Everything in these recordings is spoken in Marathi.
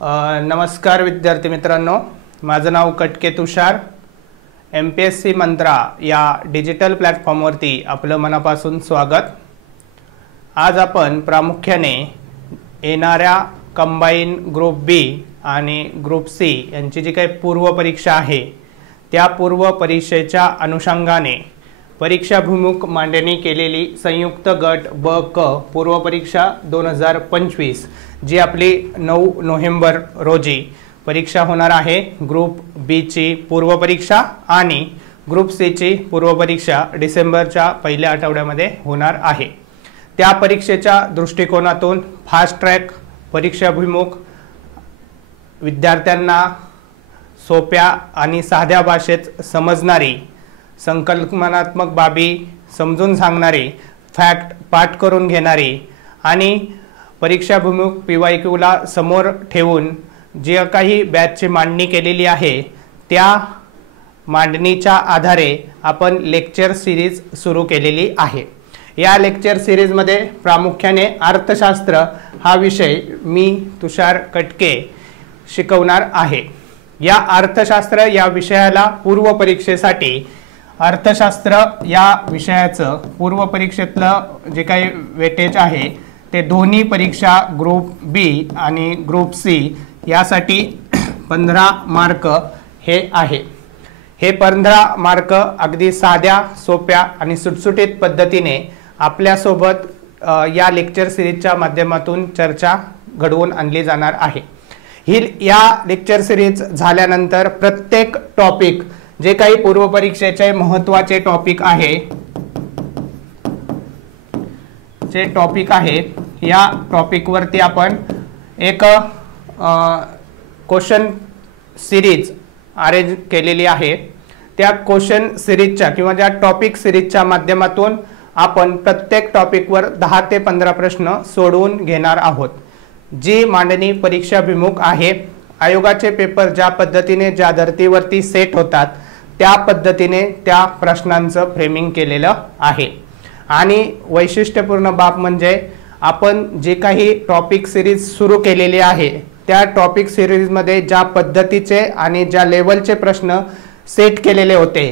नमस्कार विद्यार्थी मित्रांनो, माझं नाव कटके तुषार। MPSC मंत्रा या डिजिटल प्लॅटफॉर्मवरती आपलं मनापासून स्वागत। आज आपण प्रामुख्याने येणाऱ्या कंबाईन ग्रुप बी आणि ग्रुप सी यांची जी काही पूर्व परीक्षा आहे त्या पूर्व परीक्षेच्या अनुषंगाने परीक्षाभिमुख मांडणी केलेली संयुक्त गट ब क पूर्व परीक्षा 2025 जी आपली 9 नोव्हेंबर रोजी परीक्षा होणार आहे। ग्रुप बी ची पूर्व परीक्षा आणि ग्रुप सी ची पूर्व परीक्षा डिसेंबरच्या पहिल्या आठवड्यामध्ये होणार आहे। त्या परीक्षेच्या दृष्टिकोनातून फास्ट ट्रॅक परीक्षाभिमुख विद्यार्थ्यांना सोप्या आणि साध्या भाषेत समजणारी, संकल्पनात्मक बाबी समजून सांगणारी, फॅक्ट पाठ करून घेणारी आणि परीक्षाभिमुख PYQला समोर ठेवून जे काही बॅचची मांडणी केलेली आहे त्या मांडणीच्या आधारे आपण लेक्चर सिरीज सुरू केलेली आहे। या लेक्चर सिरीजमध्ये प्रामुख्याने अर्थशास्त्र हा विषय मी तुषार कटके शिकवणार आहे। या अर्थशास्त्र या विषयाला पूर्व परीक्षेसाठी अर्थशास्त्र या विषयाचं पूर्व परीक्षेतलं जे काही वेटेज आहे ते दोन्ही परीक्षा ग्रुप बी आणि ग्रुप सी यासाठी 15 मार्क हे आहे। हे 15 मार्क अगदी साध्या, सोप्या आणि सुटसुटीत पद्धतीने आपल्यासोबत या लेक्चर सिरीजच्या माध्यमातून चर्चा घडवून आणली जाणार आहे। या लेक्चर सिरीज झाल्यानंतर प्रत्येक टॉपिक जे काही पूर्व परीक्षेचे महत्त्वाचे टॉपिक आहे या टॉपिक वरती आपण एक क्वेश्चन सिरीज अरेंज केलेली आहे। त्या क्वेश्चन सिरीजच्या किंवा ज्या टॉपिक सिरीजच्या माध्यमातून आपण प्रत्येक टॉपिकवर 10 ते 15 प्रश्न सोडवून घेणार आहोत। जी मांडणी परीक्षाभिमुख आहे, आयोगाचे पेपर ज्या पद्धतीने ज्या धर्तीवरती सेट होतात त्या पद्धतीने त्या प्रश्नांचं फ्रेमिंग केलेलं आहे। आणि वैशिष्ट्यपूर्ण बाब म्हणजे आपण जे काही टॉपिक सिरीज सुरू केलेली आहे त्या टॉपिक सिरीजमध्ये ज्या पद्धतीचे आणि ज्या लेवलचे प्रश्न सेट केलेले होते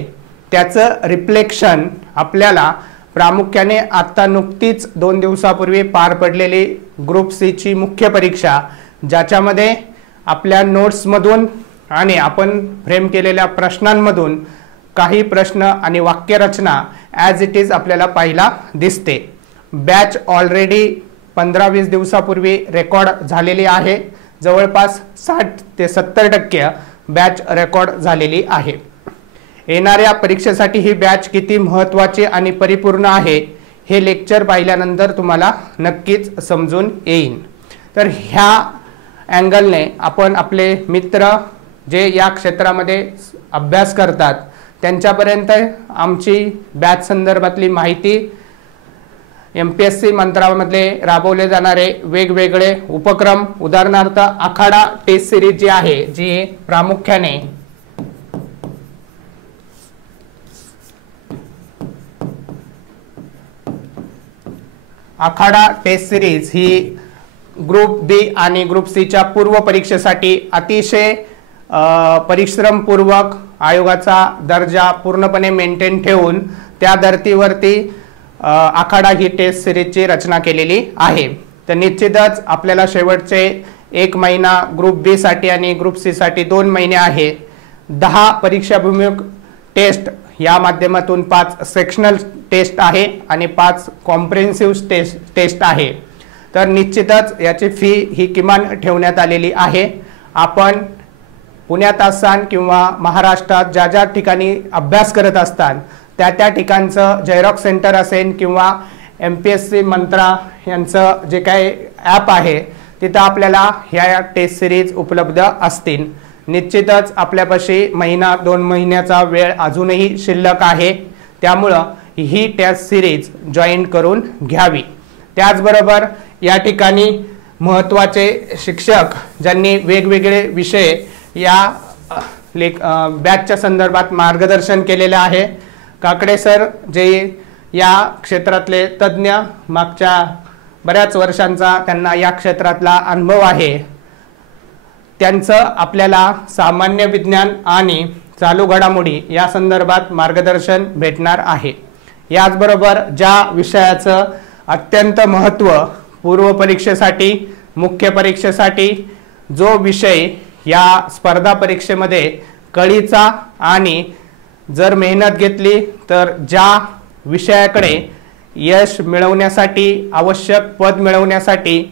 त्याचं रिफ्लेक्शन आपल्याला प्रामुख्याने आता नुकतीच 2 दिवसापूर्वी पार पडलेली ग्रुप सी ची मुख्य परीक्षा, ज्याच्यामध्ये आपल्या नोट्समधून आणि आपण फ्रेम केलेल्या प्रश्नांमधून काही प्रश्न आणि वाक्यरचना ॲज इट इज आपल्याला पाहायला दिसते। बॅच ऑलरेडी 15-20 दिवसापूर्वी रेकॉर्ड झालेली आहे। जवळपास 60 ते 70% बॅच रेकॉर्ड झालेली आहे। येणाऱ्या परीक्षेसाठी ही बॅच किती महत्त्वाची आणि परिपूर्ण आहे हे लेक्चर पाहिल्यानंतर तुम्हाला नक्कीच समजून येईल। तर ह्या अँगलने आपण आपले मित्र जे या क्षेत्रामध्ये अभ्यास करतात त्यांच्यापर्यंत आमची बॅच संदर्भातली माहिती, MPSC मंत्रालयामध्ये राबवले जाणारे वेगवेगळे उपक्रम, उदाहरणार्थ आखाडा टेस्ट सिरीज जी आहे जी प्रामुख्याने आखाडा टेस्ट सिरीज ही ग्रुप बी आणि ग्रुप सी च्या पूर्व परीक्षेसाठी अतिशय परिश्रमपूर्वक आयोगाचा दर्जा पूर्णपणे मेंटेन ठेवून त्या धर्तीवरती आखाडा ही टेस्ट सिरीजची रचना केलेली आहे। तर निश्चितच आपल्याला शेवटचे 1 महिना ग्रुप बी साठी आणि ग्रुप सी साठी 2 महिने आहे। 10 परीक्षाभिमुख टेस्ट या माध्यमातून 5 सेक्शनल टेस्ट आहे आणि 5 कॉम्प्रिहेन्सिव्ह टेस्ट आहे। तर निश्चितच याची फी ही किमान ठेवण्यात आलेली आहे। आपण पुण्यात असाल किंवा महाराष्ट्रात ज्या ज्या ठिकाणी अभ्यास करत असतात त्या ठिकाणचं झेरॉक्स सेंटर असेल किंवा MPSC मंत्रा यांचं जे काही ॲप आहे तिथं आपल्याला ह्या टेस्ट सिरीज उपलब्ध असतील। निश्चितच आपल्यापाशी 1-2 महिन्याचा वेळ अजूनही शिल्लक आहे, त्यामुळं ही टेस्ट सिरीज जॉईन करून घ्यावी। त्याचबरोबर या ठिकाणी महत्त्वाचे शिक्षक ज्यांनी वेगवेगळे विषय या बॅचच्या संदर्भात मार्गदर्शन केलेले आहे, काकडे सर जे या क्षेत्रातले तज्ञ, मागच्या बऱ्याच वर्षांचा त्यांना या क्षेत्रातला अनुभव आहे, त्यांचं आपल्याला सामान्य विज्ञान आणि चालू घडामोडी या संदर्भात मार्गदर्शन भेटणार आहे। याचबरोबर ज्या विषयाचं अत्यंत महत्त्व पूर्व परीक्षेसाठी, मुख्य परीक्षेसाठी, जो विषय या स्पर्धा परीक्षेमध्ये कळीचा आणि जर मेहनत घेतली तर ज्या विषयाकडे यश मिळवण्यासाठी, आवश्यक पद मिळवण्यासाठी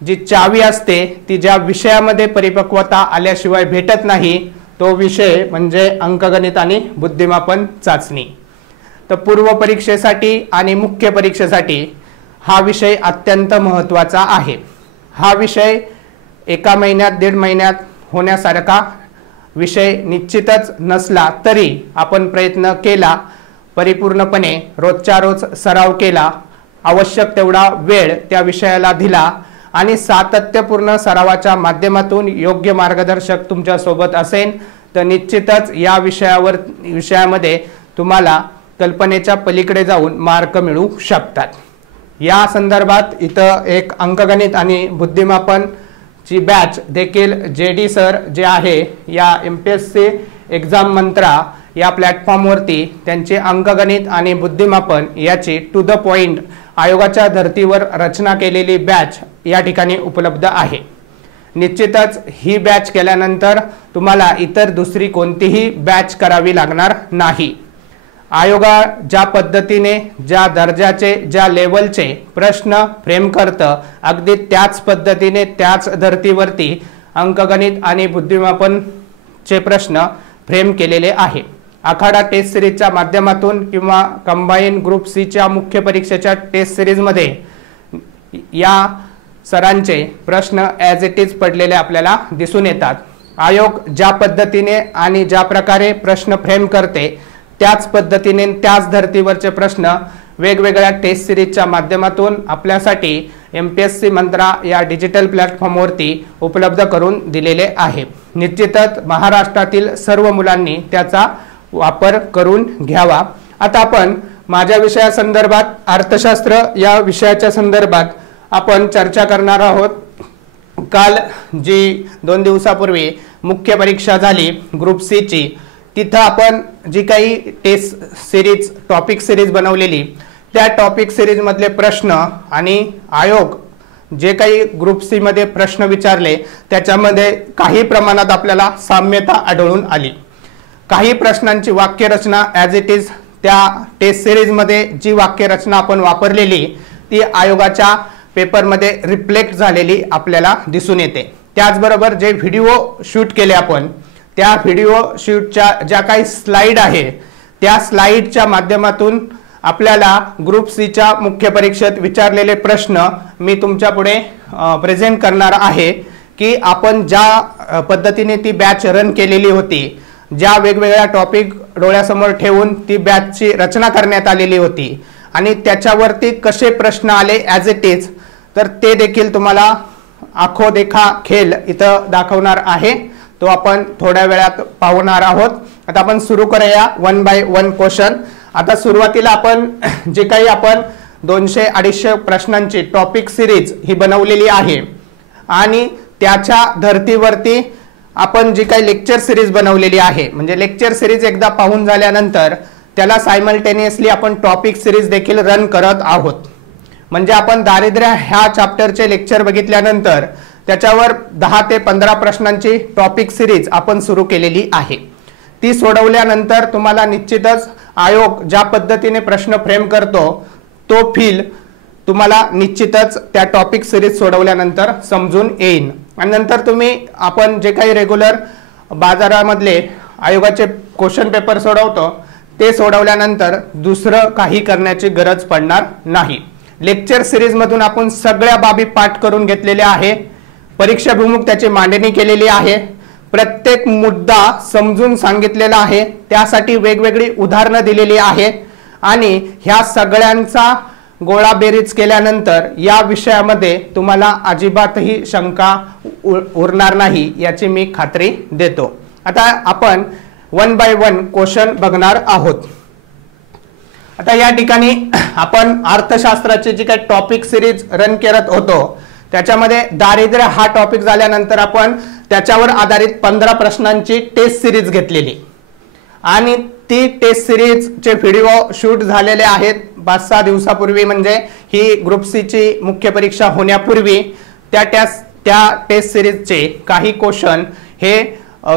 जी चावी असते ती ज्या विषयामध्ये परिपक्वता आल्याशिवाय भेटत नाही, तो विषय म्हणजे अंकगणित आणि बुद्धिमापन चाचणी। तर पूर्व परीक्षेसाठी आणि मुख्य परीक्षेसाठी हा विषय अत्यंत महत्त्वाचा आहे। हा विषय एका महिन्यात, 1.5 महिन्यात होण्यासारखा विषय निश्चितच नसला तरी आपण प्रयत्न केला, परिपूर्णपणे रोजच्या रोज सराव केला, आवश्यक तेवढा वेळ त्या विषयाला दिला आणि सातत्यपूर्ण सरावाच्या माध्यमातून योग्य मार्गदर्शक तुमच्या सोबत असेल तर निश्चितच या विषयामध्ये तुम्हाला कल्पनेच्या पलीकडे जाऊन मार्क मिळू शकतात। या संदर्भात इथं एक अंकगणित आणि बुद्धिमापन ची बॅच देखील JD सर जे आहे या MPSC एक्झाम मंत्रा या प्लॅटफॉर्मवरती त्यांचे अंकगणित आणि बुद्धिमापन याची टू द पॉइंट आयोगाच्या धर्तीवर रचना केलेली बॅच या ठिकाणी उपलब्ध आहे। निश्चितच ही बॅच केल्यानंतर तुम्हाला इतर दुसरी कोणतीही बॅच करावी लागणार नाही। आयोगा ज्या पद्धतीने, ज्या दर्जाचे, ज्या लेवलचे प्रश्न फ्रेम करतं, अगदी त्याच पद्धतीने, त्याच धर्तीवरती अंकगणित आणि बुद्धिमापनचे प्रश्न फ्रेम केलेले आहे। आखाडा टेस्ट सिरीजच्या माध्यमातून किंवा कंबाईन ग्रुप सीच्या मुख्य परीक्षेच्या टेस्ट सिरीजमध्ये या सरांचे प्रश्न ॲज इट इज पडलेले आपल्याला दिसून येतात। आयोग ज्या पद्धतीने आणि ज्या प्रकारे प्रश्न फ्रेम करते त्याच पद्धतीने, त्याच धर्तीवरचे प्रश्न वेगवेगळ्या टेस्ट सिरीजच्या माध्यमातून आपल्यासाठी MPSC मंत्रा या डिजिटल प्लॅटफॉर्मवरती उपलब्ध करून दिलेले आहे। निश्चितच महाराष्ट्रातील सर्व मुलांनी त्याचा वापर करून घ्यावा। आता आपण माझ्या विषयासंदर्भात, अर्थशास्त्र या विषयाच्या संदर्भात आपण चर्चा करणार आहोत। काल जी 2 दिवसापूर्वी मुख्य परीक्षा झाली ग्रुप सी ची, तिथं आपण जी काही टेस्ट सिरीज, टॉपिक सिरीज बनवलेली, त्या टॉपिक सिरीज मधले प्रश्न आणि आयोग जे काही ग्रुप सी मध्ये प्रश्न विचारले त्याच्यामध्ये काही प्रमाणात आपल्याला साम्यता आढळून आली। काही प्रश्नांची वाक्यरचना ॲज इट इज त्या टेस्ट सिरीज मध्ये जी वाक्यरचना आपण वापरलेली ती आयोगाच्या पेपरमध्ये रिफ्लेक्ट झालेली आपल्याला दिसून येते। त्याचबरोबर जे व्हिडिओ शूट केले आपण, त्या व्हिडिओ शूटच्या ज्या काही स्लाइड आहे त्या स्लाइडच्या माध्यमातून आपल्याला ग्रुप सीच्या मुख्य परीक्षेत विचारलेले प्रश्न मी तुमच्या पुढे प्रेझेंट करणार आहे की आपण ज्या पद्धतीने ती बॅच रन केलेली होती, ज्या वेगवेगळ्या टॉपिक डोळ्यासमोर ठेवून ती बॅचची रचना करण्यात आलेली होती आणि त्याच्यावरती कसे प्रश्न आले ॲज इट इज, तर ते देखील तुम्हाला आखो देखा खेल इथं दाखवणार आहे। तो आपण थोड्या वेळात पाहणार आहोत। आता आपण सुरू करूया 1 बाय 1 क्वेश्चन। आता सुरुवातीला आपण जे काही आपण 200-250 प्रश्नांची टॉपिक सिरीज ही बनवलेली आहे आणि त्याच्या धर्तीवरती आपण जी काही लेक्चर सिरीज बनवलेली आहे, म्हणजे लेक्चर सिरीज एकदा पाहून झाल्यानंतर त्याला सायमल्टेनियसली आपण टॉपिक सिरीज देखील रन करत आहोत। म्हणजे आपण दारिद्र्य ह्या चॅप्टरचे लेक्चर बघितल्यानंतर त्याच्यावर 10 ते 15 प्रश्नांची टॉपिक सिरीज आपण सुरू केलेली आहे। ती सोडवल्यानंतर तुम्हाला निश्चितच आयोग ज्या पद्धतीने प्रश्न फ्रेम करतो तो फील तुम्हाला निश्चितच त्या टॉपिक सिरीज सोडवल्यानंतर समजून येईल आणि नंतर तुम्ही आपण जे काही रेग्युलर बाजारामधले आयोगाचे क्वेश्चन पेपर सोडवतो ते सोडवल्यानंतर दुसरं काही करण्याची गरज पडणार नाही। लेक्चर सिरीज मधून आपण सगळ्या बाबी पाठ करून घेतलेल्या आहे, परीक्षाभिमुख त्याची मांडणी केलेली आहे, प्रत्येक मुद्दा समजून सांगितलेला आहे, त्यासाठी वेगवेगळी उदाहरणं दिलेली आहेत आणि ह्या सगळ्यांचा गोळा बेरीज केल्यानंतर या विषयामध्ये तुम्हाला अजिबातही शंका उरणार नाही याची मी खात्री देतो। आता आपण 1 बाय 1 क्वेश्चन बघणार आहोत। आता या ठिकाणी आपण अर्थशास्त्राची जी काही टॉपिक सिरीज रन करत होतो त्याच्यामध्ये दारिद्र्य हा टॉपिक झाल्यानंतर आपण त्याच्यावर आधारित 15 प्रश्नांची टेस्ट सिरीज घेतलेली आणि ती टेस्ट सिरीजचे व्हिडिओ शूट झालेले आहेत 5-6 दिवसापूर्वी, म्हणजे ही ग्रुप सी ची मुख्य परीक्षा होण्यापूर्वी त्या टेस्ट सिरीजचे काही क्वेश्चन हे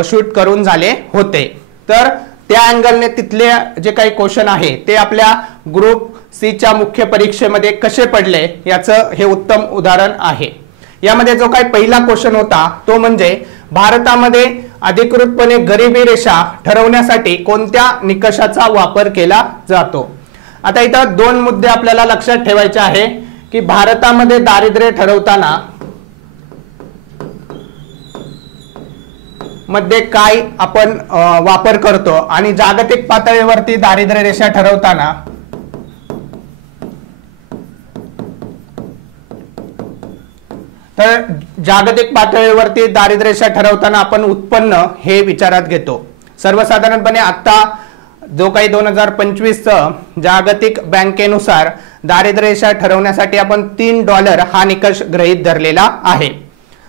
शूट करून झाले होते। तर त्या अँगलने तिथले जे काही क्वेश्चन आहे ते आपल्या ग्रुप सी च्या मुख्य परीक्षेमध्ये कसे पडले याचं हे उत्तम उदाहरण आहे। यामध्ये जो काही पहिला क्वेश्चन होता तो म्हणजे भारतामध्ये अधिकृतपणे गरिबी रेषा ठरवण्यासाठी कोणत्या निकषाचा वापर केला जातो। आता इथं 2 मुद्दे आपल्याला लक्षात ठेवायचे आहे की भारतामध्ये दारिद्र्य ठरवताना मध्ये काय आपण वापर करतो आणि जागतिक पातळीवरती दारिद्र्य रेषा ठरवताना तर जागतिक पातळीवरती दारिद्र्य रेषा ठरवताना आपण उत्पन्न हे विचारात घेतो। सर्वसाधारणपणे आता जो काही 2025 जागतिक बँकेनुसार दारिद्र्य रेषा ठरवण्यासाठी आपण $3 हा निकष गृहीत धरलेला आहे।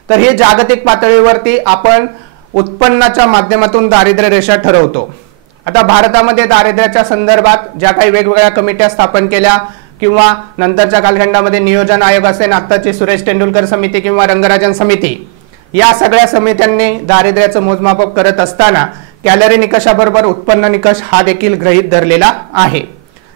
तर हे जागतिक पातळीवरती आपण उत्पन्नाच्या माध्यमातून दारिद्र्य रेषा ठरवतो। आता भारतामध्ये दारिद्र्याच्या संदर्भात ज्या काही वेगवेगळ्या कमिट्या स्थापन केल्या किंवा नंतरच्या कालखंडामध्ये नियोजन आयोग असेल, आत्ताची सुरेश तेंडुलकर समिती किंवा रंगराजन समिती, या सगळ्या समित्यांनी दारिद्र्याचं मोजमाप करत असताना कॅलरी निकषाबरोबर उत्पन्न निकष हा देखील गृहीत धरलेला आहे।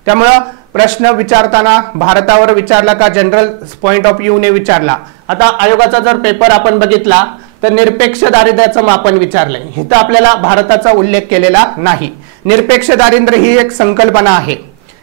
त्यामुळे प्रश्न विचारताना भारतावर विचारला का जनरल पॉइंट ऑफ व्ह्यू ने विचारला। आता आयोगाचा जर पेपर आपण बघितला तर निरपेक्ष दारिद्र्याचं मापन विचारलंय, इथं आपल्याला भारताचा उल्लेख केलेला नाही। निरपेक्ष दारिद्र्य ही एक संकल्पना आहे।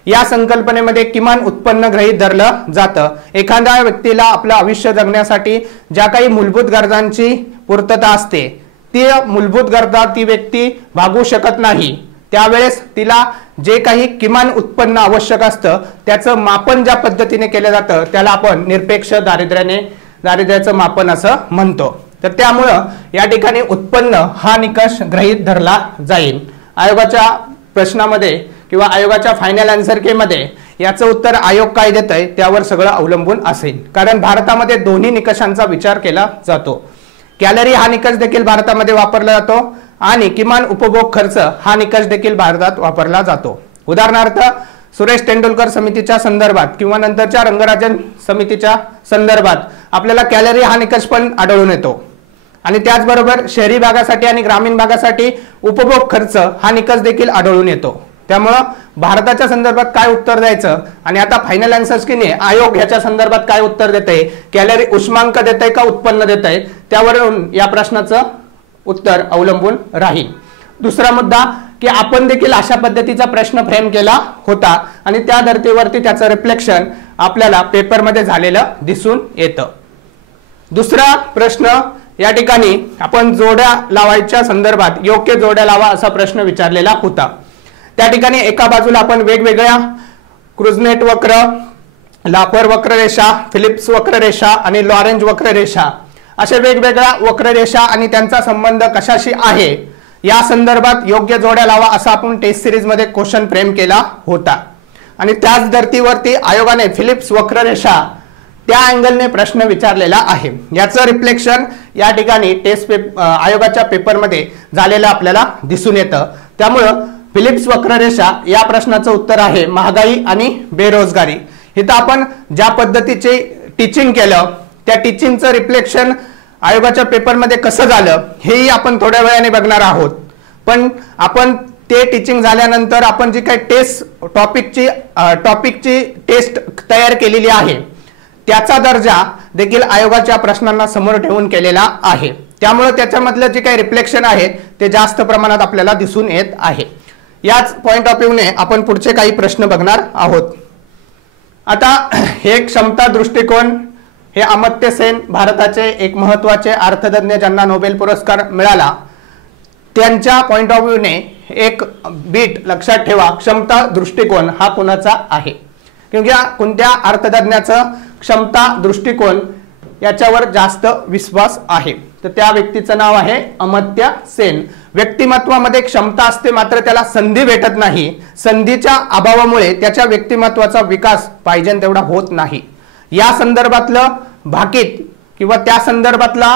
या संकल्पनेमध्ये किमान उत्पन्न गृहीत धरलं जातं। एखाद्या व्यक्तीला आपलं आयुष्य जगण्यासाठी ज्या काही मूलभूत गरजांची पूर्तता असते ती मूलभूत गरजा ती व्यक्ती भागवू शकत नाही, त्यावेळेस तिला जे काही किमान उत्पन्न आवश्यक असतं त्याचं मापन ज्या पद्धतीने केलं जातं त्याला आपण निरपेक्ष दारिद्र्याचं मापन असं म्हणतो। तर त्यामुळं या ठिकाणी उत्पन्न हा निकष गृहीत धरला जाईल। आयोगाच्या प्रश्नामध्ये किंवा आयोगाच्या फायनल आन्सर के मध्ये याचं उत्तर आयोग काय देतंय त्यावर सगळं अवलंबून असेल, कारण भारतामध्ये दोन्ही निकषांचा विचार केला जातो। कॅलरी हा निकष देखील भारतामध्ये वापरला जातो आणि किमान उपभोग खर्च हा निकष देखील भारतात वापरला जातो। उदाहरणार्थ सुरेश तेंडुलकर समितीच्या संदर्भात किंवा नंतरच्या रंगराजन समितीच्या संदर्भात आपल्याला कॅलरी हा निकष पण आढळून येतो आणि त्याचबरोबर शहरी भागासाठी आणि ग्रामीण भागासाठी उपभोग खर्च हा निकष देखील आढळून येतो। त्यामुळं भारताच्या संदर्भात काय उत्तर द्यायचं आणि आता फायनल आन्सर्स की नाही आयोग ह्याच्या संदर्भात काय उत्तर देतंय, कॅलरी उष्मांक देतंय का उत्पन्न देतंय, त्यावरून या प्रश्नाचं उत्तर अवलंबून राहील। दुसरा मुद्दा की आपण देखील अशा पद्धतीचा प्रश्न फ्रेम केला होता आणि त्या धर्तीवरती त्याचं रिफ्लेक्शन आपल्याला पेपरमध्ये झालेलं दिसून येतं। दुसरा प्रश्न या ठिकाणी आपण जोड्या लावायच्या संदर्भात योग्य जोड्या लावा असा प्रश्न विचारलेला होता। त्या ठिकाणी एका बाजूला आपण वेगवेगळ्या क्रुजनेट वक्र, लाफर वक्ररेषा, फिलिप्स वक्ररेषा आणि लॉरेंज वक्ररेषा अशा वेगवेगळ्या वक्ररेषा आणि त्यांचा संबंध कशाशी आहे या संदर्भात योग्य जोड्या लावा असा आपण टेस्ट सिरीज मध्ये क्वेश्चन फ्रेम केला होता आणि त्याच धर्तीवरती आयोगाने फिलिप्स वक्ररेषा त्या अँगलने प्रश्न विचारलेला आहे। याचं रिफ्लेक्शन या ठिकाणी आयोगाच्या पेपरमध्ये झालेलं आपल्याला दिसून येतं। त्यामुळं फिलिप्स वक्ररेषा या प्रश्नाचं उत्तर आहे महागाई आणि बेरोजगारी। इथं आपण ज्या पद्धतीचे टीचिंग केलं त्या टीचिंगचं रिफ्लेक्शन आयोगाच्या पेपरमध्ये कसं झालं हेही आपण थोड्या वेळाने बघणार आहोत। पण आपण ते टीचिंग झाल्यानंतर आपण जी काही टॉपिकची टेस्ट तयार केलेली आहे त्याचा दर्जा देखील आयोगाच्या प्रश्नांना समोर ठेवून केलेला आहे। त्यामुळे त्याच्यामधलं जे काही रिफ्लेक्शन आहे ते जास्त प्रमाणात आपल्याला दिसून येत आहे। याच पॉइंट ऑफ व्ह्यूने आपण पुढचे काही प्रश्न बघणार आहोत। आता हे क्षमता दृष्टिकोन हे अमर्त्य सेन भारताचे एक महत्त्वाचे अर्थतज्ञ ज्यांना नोबेल पुरस्कार मिळाला त्यांच्या पॉइंट ऑफ व्ह्यूने एक बीट लक्षात ठेवा, क्षमता दृष्टिकोन हा कोणाचा आहे किंवा कोणत्या अर्थतज्ञाचं क्षमता दृष्टिकोन याच्यावर जास्त विश्वास आहे तर त्या व्यक्तीचं नाव आहे अमर्त्य सेन। व्यक्तिमत्वामध्ये क्षमता असते मात्र त्याला संधी भेटत नाही, संधीच्या अभावामुळे त्याच्या व्यक्तिमत्वाचा विकास पाहिजे तेवढा होत नाही। या संदर्भातलं भाकीत किंवा त्या संदर्भातला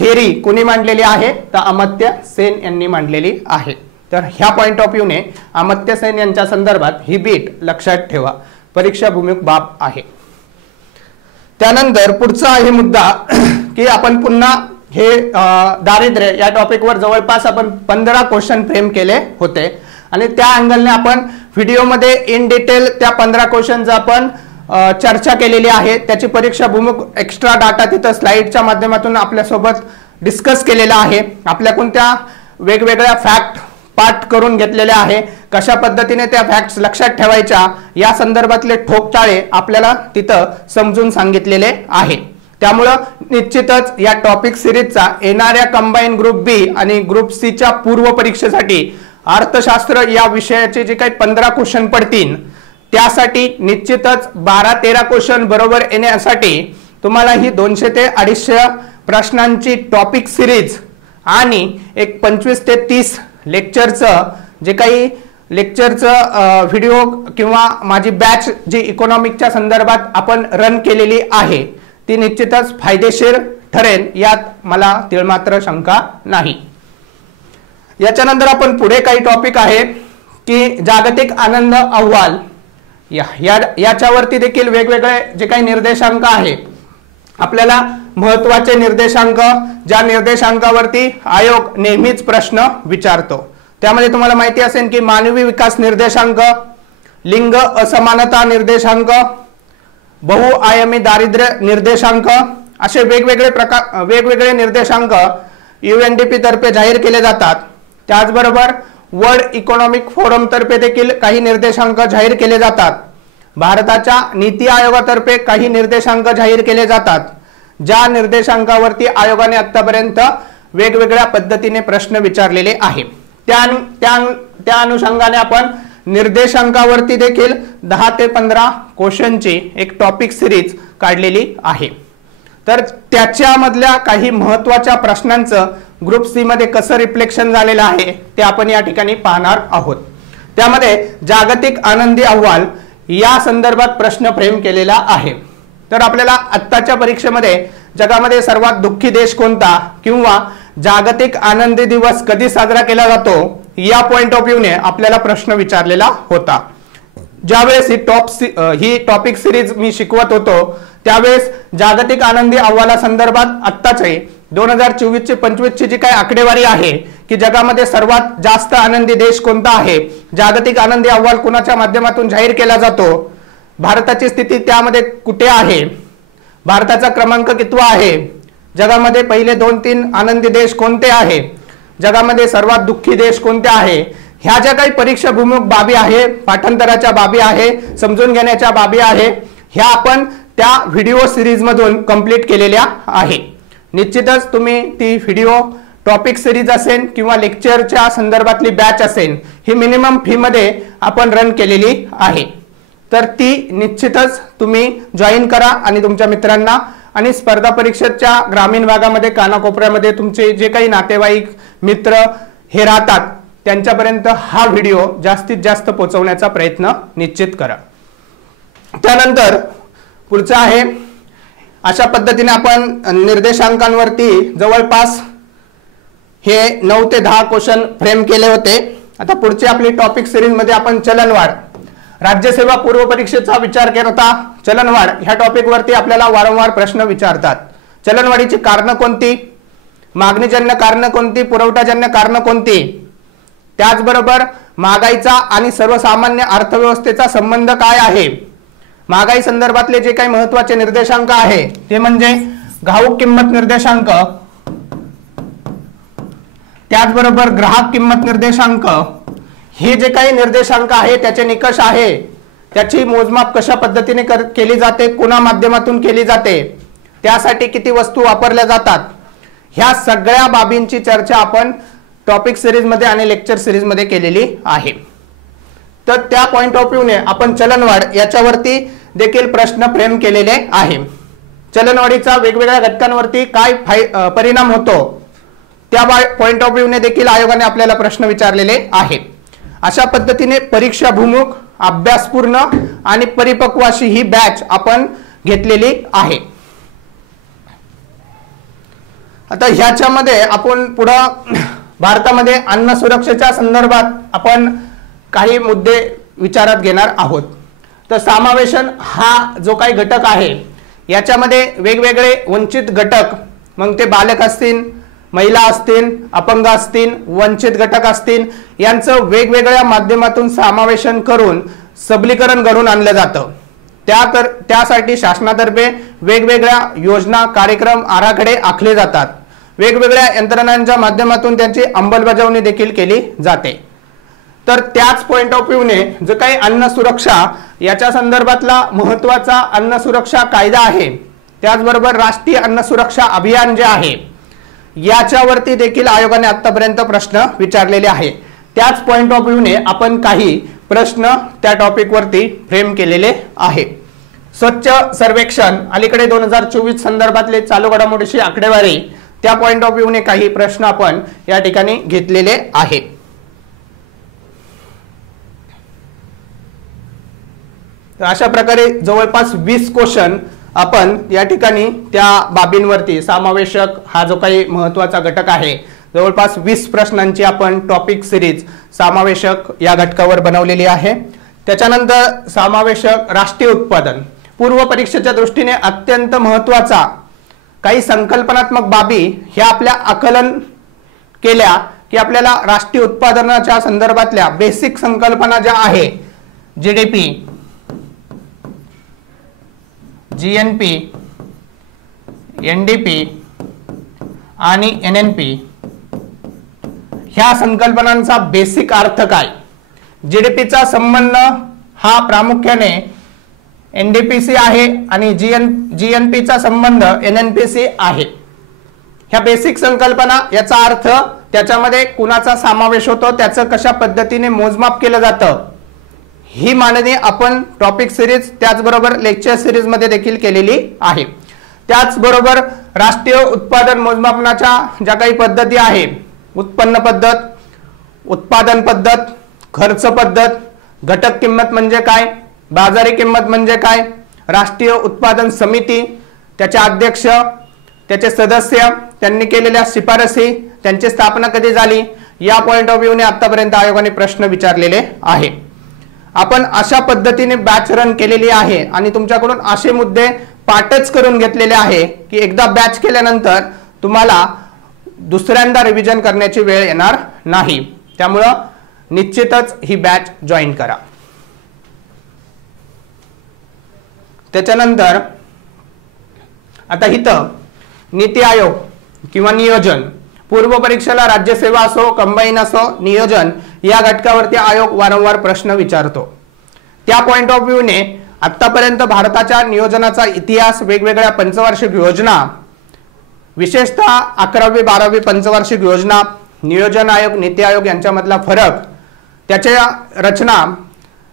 थेरी कोणी मांडलेली आहे तर अमर्त्य सेन यांनी मांडलेली आहे. तर ह्या पॉइंट ऑफ व्ह्यूने अमर्त्य सेन यांच्या संदर्भात ही बीट लक्षात ठेवा, परीक्षाभिमुख बाब आहे. त्यानंतर पुढचा आहे मुद्दा की आपण पुन्हा हे दारिद्र्य या टॉपिकवर जवळपास आपण 15 क्वेश्चन फ्रेम केले होते आणि त्या अँगलने आपण व्हिडिओमध्ये इन डिटेल त्या 15 क्वेश्चनचा आपण चर्चा केलेली आहे. त्याची परीक्षाभिमुख एक्स्ट्रा डाटा तिथं स्लाइडच्या माध्यमातून आपल्यासोबत डिस्कस केलेला आहे. आपल्याकडून त्या वेगवेगळ्या फॅक्ट पाठ करून घेतलेले आहे, कशा पद्धतीने त्या फॅक्ट्स लक्षात ठेवायच्या या संदर्भातले ठोकताळे आपल्याला तिथं समजून सांगितलेले आहे. त्यामुळं निश्चितच या टॉपिक सिरीजचा येणाऱ्या कंबाईन ग्रुप बी आणि ग्रुप सी च्या पूर्व परीक्षेसाठी अर्थशास्त्र या विषयाचे जे काही 15 क्वेश्चन पडतील त्यासाठी निश्चितच 12-13 क्वेश्चन बरोबर येण्यासाठी तुम्हाला ही 200 ते 250 प्रश्नांची टॉपिक सिरीज आणि एक 25 ते 30 लेक्चरचं जे काही लेक्चरचं व्हिडिओ किंवा माझी बॅच जी इकॉनॉमिकच्या संदर्भात आपण रन केलेली आहे ती निश्चितच फायदेशीर ठरेल, यात मला तिळमात्र शंका नाही. याच्यानंतर आपण पुढे काही टॉपिक आहे की जागतिक आनंद अहवाल याच्यावरती देखील वेगवेगळे जे काही निर्देशांक आहे, आपल्याला महत्त्वाचे निर्देशांक ज्या निर्देशांकावरती आयोग नेहमीच प्रश्न विचारतो त्यामध्ये तुम्हाला माहिती असेल की मानवी विकास निर्देशांक, लिंग असमानता निर्देशांक, बहुआयामी दारिद्र्य निर्देशांक असे वेगवेगळे निर्देशांक UNDP तर्फे जाहीर केले जातात. त्याचबरोबर वर्ल्ड इकॉनॉमिक फोरम तर्फे देखील काही निर्देशांक जाहीर केले जातात. भारताच्या नीती आयोगातर्फे काही निर्देशांक जाहीर केले जातात. ज्या निर्देशांकावरती आयोगाने आतापर्यंत वेगवेगळ्या पद्धतीने प्रश्न विचारलेले आहे त्या अनुषंगाने आपण निर्देशांकावरती देखील 10 ते 15 क्वेश्चनची एक टॉपिक सिरीज काढलेली आहे. तर त्याच्यामधल्या काही महत्त्वाच्या प्रश्नांचं ग्रुप सी मध्ये कसं रिफ्लेक्शन झालेलं आहे ते आपण या ठिकाणी पाहणार आहोत. त्यामध्ये जागतिक आनंदी अहवाल या संदर्भात प्रश्न फ्रेम केलेला आहे. तर आपल्याला आत्ताच्या परीक्षेमध्ये जगामध्ये सर्वात दुःखी देश कोणता किंवा जागतिक आनंदी दिवस कधी साजरा केला जातो या पॉइंट ऑफ व्ह्यूने आपल्याला प्रश्न विचारलेला होता. ज्यावेळेस ही टॉपिक सिरीज मी शिकवत होतो त्यावेळेस जागतिक आनंदी अहवाला संदर्भात आत्ताचे 2024 ची 25 ची जी काही आकडेवारी आहे की जगामध्ये सर्वात जास्त आनंदी देश कोणता आहे, जागतिक आनंदी अहवाल कोणाच्या माध्यमातून जाहीर केला जातो, भारताची स्थिती त्यामध्ये कुठे आहे, भारताचा क्रमांक कितवा आहे, जगामध्ये पहिले 2-3 आनंदी देश कोणते आहे, जगामध्ये सर्वात दुःखी देश कोणते आहे, ह्या ज्या काही परीक्षाभिमुख बाबी आहे, पाठांतराच्या बाबी आहे, समजून घेण्याच्या बाबी आहे, ह्या आपण त्या व्हिडिओ सिरीज मधून कंप्लीट केलेल्या आहे. निश्चितच तुम्ही ती व्हिडिओ टॉपिक सिरीज असेल किंवा लेक्चरच्या संदर्भातली बॅच असेल ही मिनिमम फी मध्ये आपण रन केलेली आहे. तर ती निश्चितच तुम्ही जॉईन करा आणि तुमच्या मित्रांना आणि स्पर्धा परीक्षेच्या ग्रामीण भागामध्ये कानाकोपऱ्यामध्ये तुमचे जे काही नातेवाईक मित्र हे राहतात त्यांच्यापर्यंत हा व्हिडिओ जास्तीत जास्त पोहोचवण्याचा प्रयत्न निश्चित करा. त्यानंतर पुढचा आहे अशा पद्धतीने आपण निर्देशांकांवरती जवळपास हे 9 ते 10 क्वेश्चन फ्रेम केले होते. आता पुढची आपली टॉपिक सिरीज मध्ये आपण चलनवाढ राज्यसेवा पूर्व परीक्षेचा विचार करता चलनवाढ ह्या टॉपिक वरती आपल्याला वारंवार प्रश्न विचारतात. चलनवाढीची कारण कोणती, मागणीजन्य कारण कोणती, पुरवठाजन्य कारण कोणती, त्याचबरोबर महागाईचा आणि सर्वसामान्य अर्थव्यवस्थेचा संबंध काय आहे, महागाई संदर्भातले जे काही महत्त्वाचे निर्देशांक आहे ते म्हणजे घाऊक किंमत निर्देशांक, त्याचबरोबर ग्राहक किंमत निर्देशांक, हे जे काही निर्देशांक आहे त्याचे निकष आहे, त्याची मोजमाप कशा पद्धतीने केली जाते, कोणा माध्यमातून केली जाते, त्यासाठी किती वस्तू वापरल्या जातात, ह्या सगळ्या बाबींची चर्चा आपण टॉपिक सिरीज मध्ये आणि लेक्चर सिरीज मध्ये केलेली आहे. तर त्या पॉइंट ऑफ व्ह्यूने आपण चलनवाढ याच्यावरती देखील प्रश्न फ्रेम केलेले आहे. चलनवाढीचा वेगवेगळ्या घटकांवरती काय परिणाम होतो त्या पॉइंट ऑफ व्ह्यूने देखील आयोगाने आपल्याला प्रश्न विचारलेले आहे. अशा पद्धतीने परीक्षाभिमुख अभ्यासपूर्ण आणि परिपक्व अशी ही बॅच आपण घेतलेली आहे. आता ह्याच्यामध्ये आपण पुढं भारतामध्ये अन्न सुरक्षेच्या संदर्भात आपण काही मुद्दे विचारात घेणार आहोत। तर समावेशन हा जो काही घटक आहे याच्यामध्ये वेगवेगळे वंचित घटक, मग ते बालक असतील, महिला असतील, अपंग असतील, वंचित घटक असतील, यांचं वेगवेगळ्या माध्यमातून समावेशन करून सबलीकरण घडवून आणलं जातं। त्यासाठी शासनातर्फे वेगवेगळ्या योजना, कार्यक्रम, आराखडे आखले जातात। वेगवेगळ्या यंत्रणांच्या माध्यमातून त्यांची अंमलबजावणी देखील केली जाते। तर त्याच पॉइंट ऑफ व्ह्यूने जो काही अन्न सुरक्षा याच्या संदर्भातला महत्त्वाचा अन्न सुरक्षा कायदा आहे, त्याचबरोबर राष्ट्रीय अन्न सुरक्षा अभियान जे आहे याच्यावरती देखील आयोगाने आतापर्यंत प्रश्न विचारलेले आहे। त्याच पॉइंट ऑफ व्ह्यूने आपण काही प्रश्न त्या टॉपिक वरती फ्रेम केलेले आहे। स्वच्छ सर्वेक्षण अलीकडे 2024 संदर्भातले चालू घडामोडीची आकडेवारी, त्या पॉइंट ऑफ व्ह्यूने काही प्रश्न आपण या ठिकाणी घेतलेले आहे। तर अशा प्रकारे जवळपास 20 क्वेश्चन आपण या ठिकाणी त्या बाबींवरती, समावेशक हा जो काही महत्त्वाचा घटक आहे, जवळपास 20 प्रश्नांची आपण टॉपिक सिरीज समावेशक या घटकावर बनवलेली आहे। त्याच्यानंतर समावेशक राष्ट्रीय उत्पादन, पूर्व परीक्षेच्या दृष्टीने अत्यंत महत्त्वाचा काही संकल्पनात्मक बाबी ह्या आपल्या आकलन केल्या की आपल्याला राष्ट्रीय उत्पादनाच्या संदर्भातल्या बेसिक संकल्पना ज्या आहे, जीडीपी, जीएनपी, एनडीपी आणि एनएनपी, ह्या संकल्पनांचा बेसिक अर्थ काय, जीडीपीचा संबंध हा प्रामुख्याने एनडीपीसी आहे आणि जीएनपीचा संबंध एनएनपीसी आहे। ह्या बेसिक संकल्पना, याचा अर्थ, त्याच्यामध्ये कुणाचा समावेश होतो, त्याचं कशा पद्धतीने मोजमाप केलं जातं, ही मांडणी आपण टॉपिक सिरीज त्याचबरोबर लेक्चर सिरीज मध्ये देखील केलेली आहे। त्याचबरोबर राष्ट्रीय उत्पादन मोजमापनाच्या ज्या काही पद्धती आहे, उत्पन्न पद्धत, उत्पादन पद्धत, खर्च पद्धत, घटक किंमत म्हणजे काय, बाजारी किंमत म्हणजे काय, राष्ट्रीय उत्पादन समिती, त्याचे अध्यक्ष, त्याचे सदस्य, त्यांनी केलेल्या शिफारसी, त्यांची स्थापना कधी झाली, या पॉइंट ऑफ व्ह्यूने आतापर्यंत आयोगाने प्रश्न विचारलेले आहे। आपण अशा पद्धतीने बॅच रन केलेली आहे आणि तुमच्याकडून असे मुद्दे पाठच करून घेतलेले आहे की एकदा बॅच केल्यानंतर तुम्हाला दुसऱ्यांदा रिव्हिजन करण्याची वेळ येणार नाही। त्यामुळे निश्चितच ही बॅच जॉईन करा। त्याच्यानंतर आता इथं नीती आयोग किंवा नियोजन, पूर्व परीक्षेला राज्यसेवा असो, कंबाईन असो, नियोजन या घटकावरती आयोग वारंवार प्रश्न विचारतो। त्या पॉइंट ऑफ व्ह्यूने आतापर्यंत भारताच्या नियोजनाचा इतिहास, वेगवेगळ्या पंचवार्षिक योजना, विशेषतः 11वी 12वी पंचवार्षिक योजना, नियोजन आयोग, नीती आयोग यांच्यामधला फरक, त्याच्या रचना,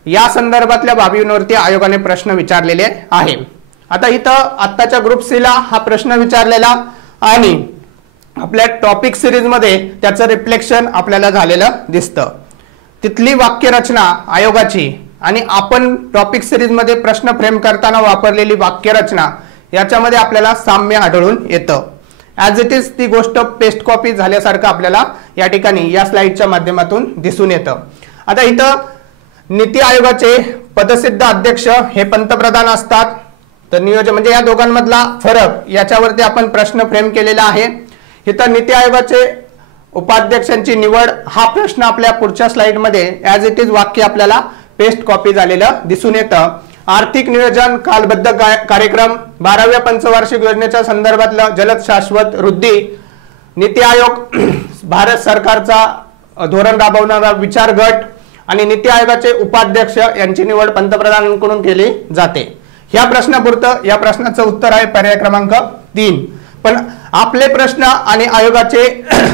या संदर्भातल्या बाबींवरती आयोगाने प्रश्न विचारलेले आहे। आता इथं आत्ताच्या ग्रुप सी ला हा प्रश्न विचारलेला आणि आपल्या टॉपिक सिरीज मध्ये त्याचं रिफ्लेक्शन आपल्याला झालेलं दिसतं। तिथली वाक्यरचना आयोगाची आणि आपण टॉपिक सिरीज मध्ये प्रश्न फ्रेम करताना वापरलेली वाक्यरचना याच्यामध्ये आपल्याला साम्य आढळून येतं। ॲज इट इज ती गोष्ट पेस्ट कॉपी झाल्यासारखं आपल्याला या ठिकाणी या स्लाइडच्या माध्यमातून दिसून येतं। आता इथं नीती आयोगाचे पदसिद्ध अध्यक्ष हे पंतप्रधान असतात। तर नियोजन म्हणजे या दोघांमधला फरक, याच्यावरती आपण प्रश्न फ्रेम केलेला आहे। इथं नीती आयोगाचे उपाध्यक्षांची निवड, हा प्रश्न आपल्या पुढच्या स्लाइड मध्ये ॲज इट इज वाक्य आपल्याला पेस्ट कॉपी झालेलं दिसून येतं। आर्थिक नियोजन, कालबद्ध कार्यक्रम, 12व्या पंचवार्षिक योजनेच्या संदर्भातलं जलद शाश्वत वृद्धी, नीती आयोग भारत सरकारचा धोरण राबवणारा विचार गट आणि नीती आयोगाचे उपाध्यक्ष यांची निवड पंतप्रधानांकडून केली जाते। ह्या प्रश्नापुरतं या प्रश्नाचं उत्तर आहे पर्याय क्रमांक 3। पण आपले प्रश्न आणि आयोगाचे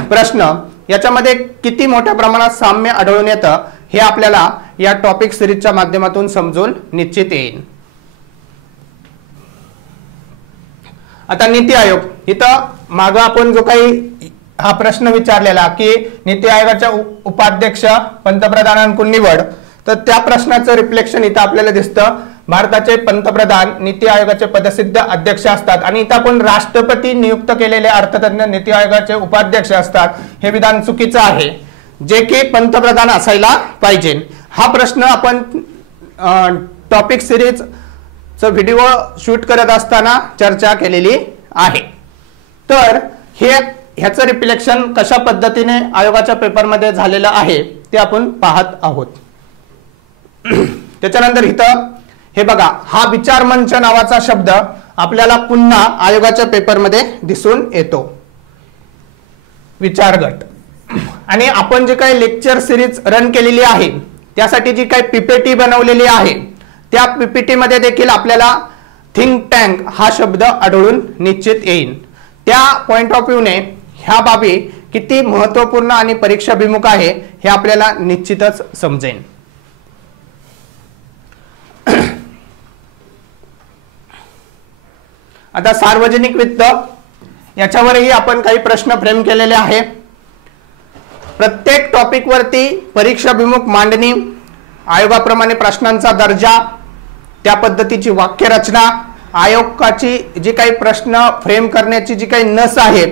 प्रश्न याच्यामध्ये किती मोठ्या प्रमाणात साम्य आढळून येतं हे आपल्याला या टॉपिक सिरीजच्या माध्यमातून समजून निश्चित येईल। आता नीती आयोग, इथं मागे आपण जो काही हा प्रश्न विचारलेला की नीती आयोगाच्या उपाध्यक्ष पंतप्रधानांकडून निवड, तर त्या प्रश्नाचं रिफ्लेक्शन इथं आपल्याला दिसतं। भारताचे पंतप्रधान नीती आयोगाचे पदसिद्ध अध्यक्ष असतात आणि इथं आपण राष्ट्रपती नियुक्त केलेले अर्थतज्ञ नीती आयोगाचे उपाध्यक्ष असतात, हे विधान चुकीचं आहे, जे की पंतप्रधान असायला पाहिजे। हा प्रश्न आपण टॉपिक सिरीज चा व्हिडिओ शूट करत असताना चर्चा केलेली आहे। तर ह्याचं रिफ्लेक्शन कशा पद्धतीने आयोगाच्या पेपरमध्ये झालेलं आहे ते आपण पाहत आहोत। त्याच्यानंतर इथं हे बघा, हा विचार मंच नावाचा शब्द आपल्याला पुन्हा आयोगाच्या पेपरमध्ये दिसून येतो, विचार गट। आणि आपण जे काही लेक्चर सिरीज रन केलेली आहे त्यासाठी जी काही पीपीटी बनवलेली आहे त्या पीपीटी मध्ये देखील आपल्याला थिंक टँक हा शब्द आढळून निश्चित येईल। त्या पॉइंट ऑफ व्ह्यूने ह्या बाबी किती महत्त्वपूर्ण आणि परीक्षाभिमुख आहे हे आपल्याला निश्चितच समजेल। आता सार्वजनिक वित्त याच्यावरही आपण काही प्रश्न फ्रेम केलेले आहे। प्रत्येक टॉपिक वरती परीक्षाभिमुख मांडणी, आयोगाप्रमाणे प्रश्नांचा दर्जा, त्या पद्धतीची वाक्यरचना, आयोगाची जी काही प्रश्न फ्रेम करण्याची जी काही नस आहे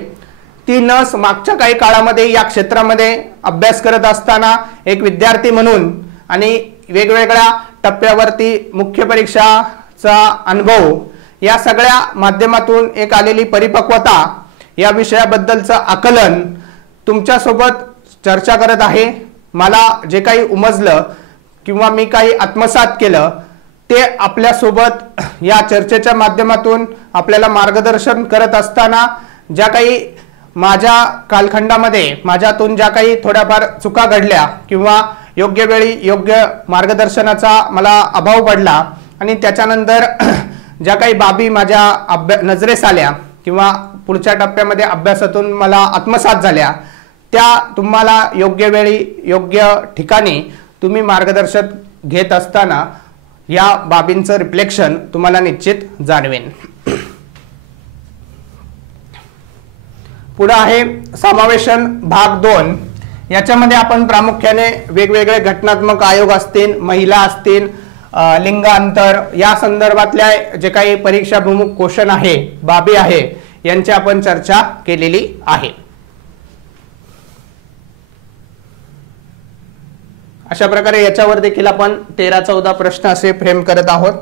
ती नस मागच्या काही काळामध्ये या क्षेत्रामध्ये अभ्यास करत असताना एक विद्यार्थी म्हणून आणि वेगवेगळ्या टप्प्यावरती मुख्य परीक्षाचा अनुभव या सगळ्या माध्यमातून एक आलेली परिपक्वता, या विषयाबद्दलचं आकलन तुमच्या सोबत चर्चा करत आहे। मला जे काही उमजलं किंवा मी काही आत्मसात केलं ते आपल्या सोबत या चर्चेच्या माध्यमातून आपल्याला मार्गदर्शन करत असताना ज्या काही माझ्या कालखंडामध्ये माझ्यातून ज्या काही थोड्याफार चुका घडल्या किंवा योग्य वेळी योग्य मार्गदर्शनाचा मला अभाव पडला आणि त्याच्यानंतर ज्या काही बाबी माझ्या नजरेस आल्या किंवा पुढच्या टप्प्यामध्ये अभ्यासातून मला आत्मसात झाल्या त्या तुम्हाला योग्य वेळी योग्य ठिकाणी तुम्ही मार्गदर्शन घेत असताना या बाबींचं रिफ्लेक्शन तुम्हाला निश्चित जाणवेल। पुढे आहे समावेशन भाग 2। याच्यामध्ये आपण प्रामुख्याने वेगवेगळे घटनात्मक आयोग असतील, महिला असतील, लिंग अंतर या संदर्भातल्या जे काही परीक्षाभिमुख क्वेश्चन आहे, बाबी आहे, यांची आपण चर्चा केलेली आहे। अशा प्रकारे याच्यावर देखील आपण 13-14 प्रश्न असे फ्रेम करत आहोत।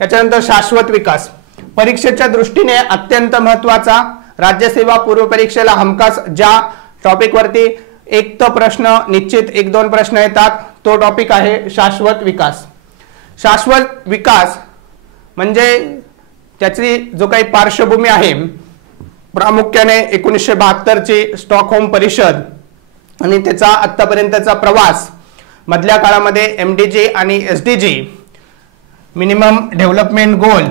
याच्यानंतर शाश्वत विकास, परीक्षेच्या दृष्टीने अत्यंत महत्त्वाचा, राज्यसेवा पूर्व परीक्षेला हमखास ज्या टॉपिक वरती एक तर प्रश्न निश्चित 1-2 प्रश्न येतात तो टॉपिक आहे शाश्वत विकास। शाश्वत विकास म्हणजे त्याची जो काही पार्श्वभूमी आहे प्रामुख्याने 1972 ची स्टॉकहोम परिषद आणि त्याचा आतापर्यंतचा प्रवास, मधल्या काळामध्ये एमडीजी आणि एसडीजी मिनिमम डेव्हलपमेंट गोल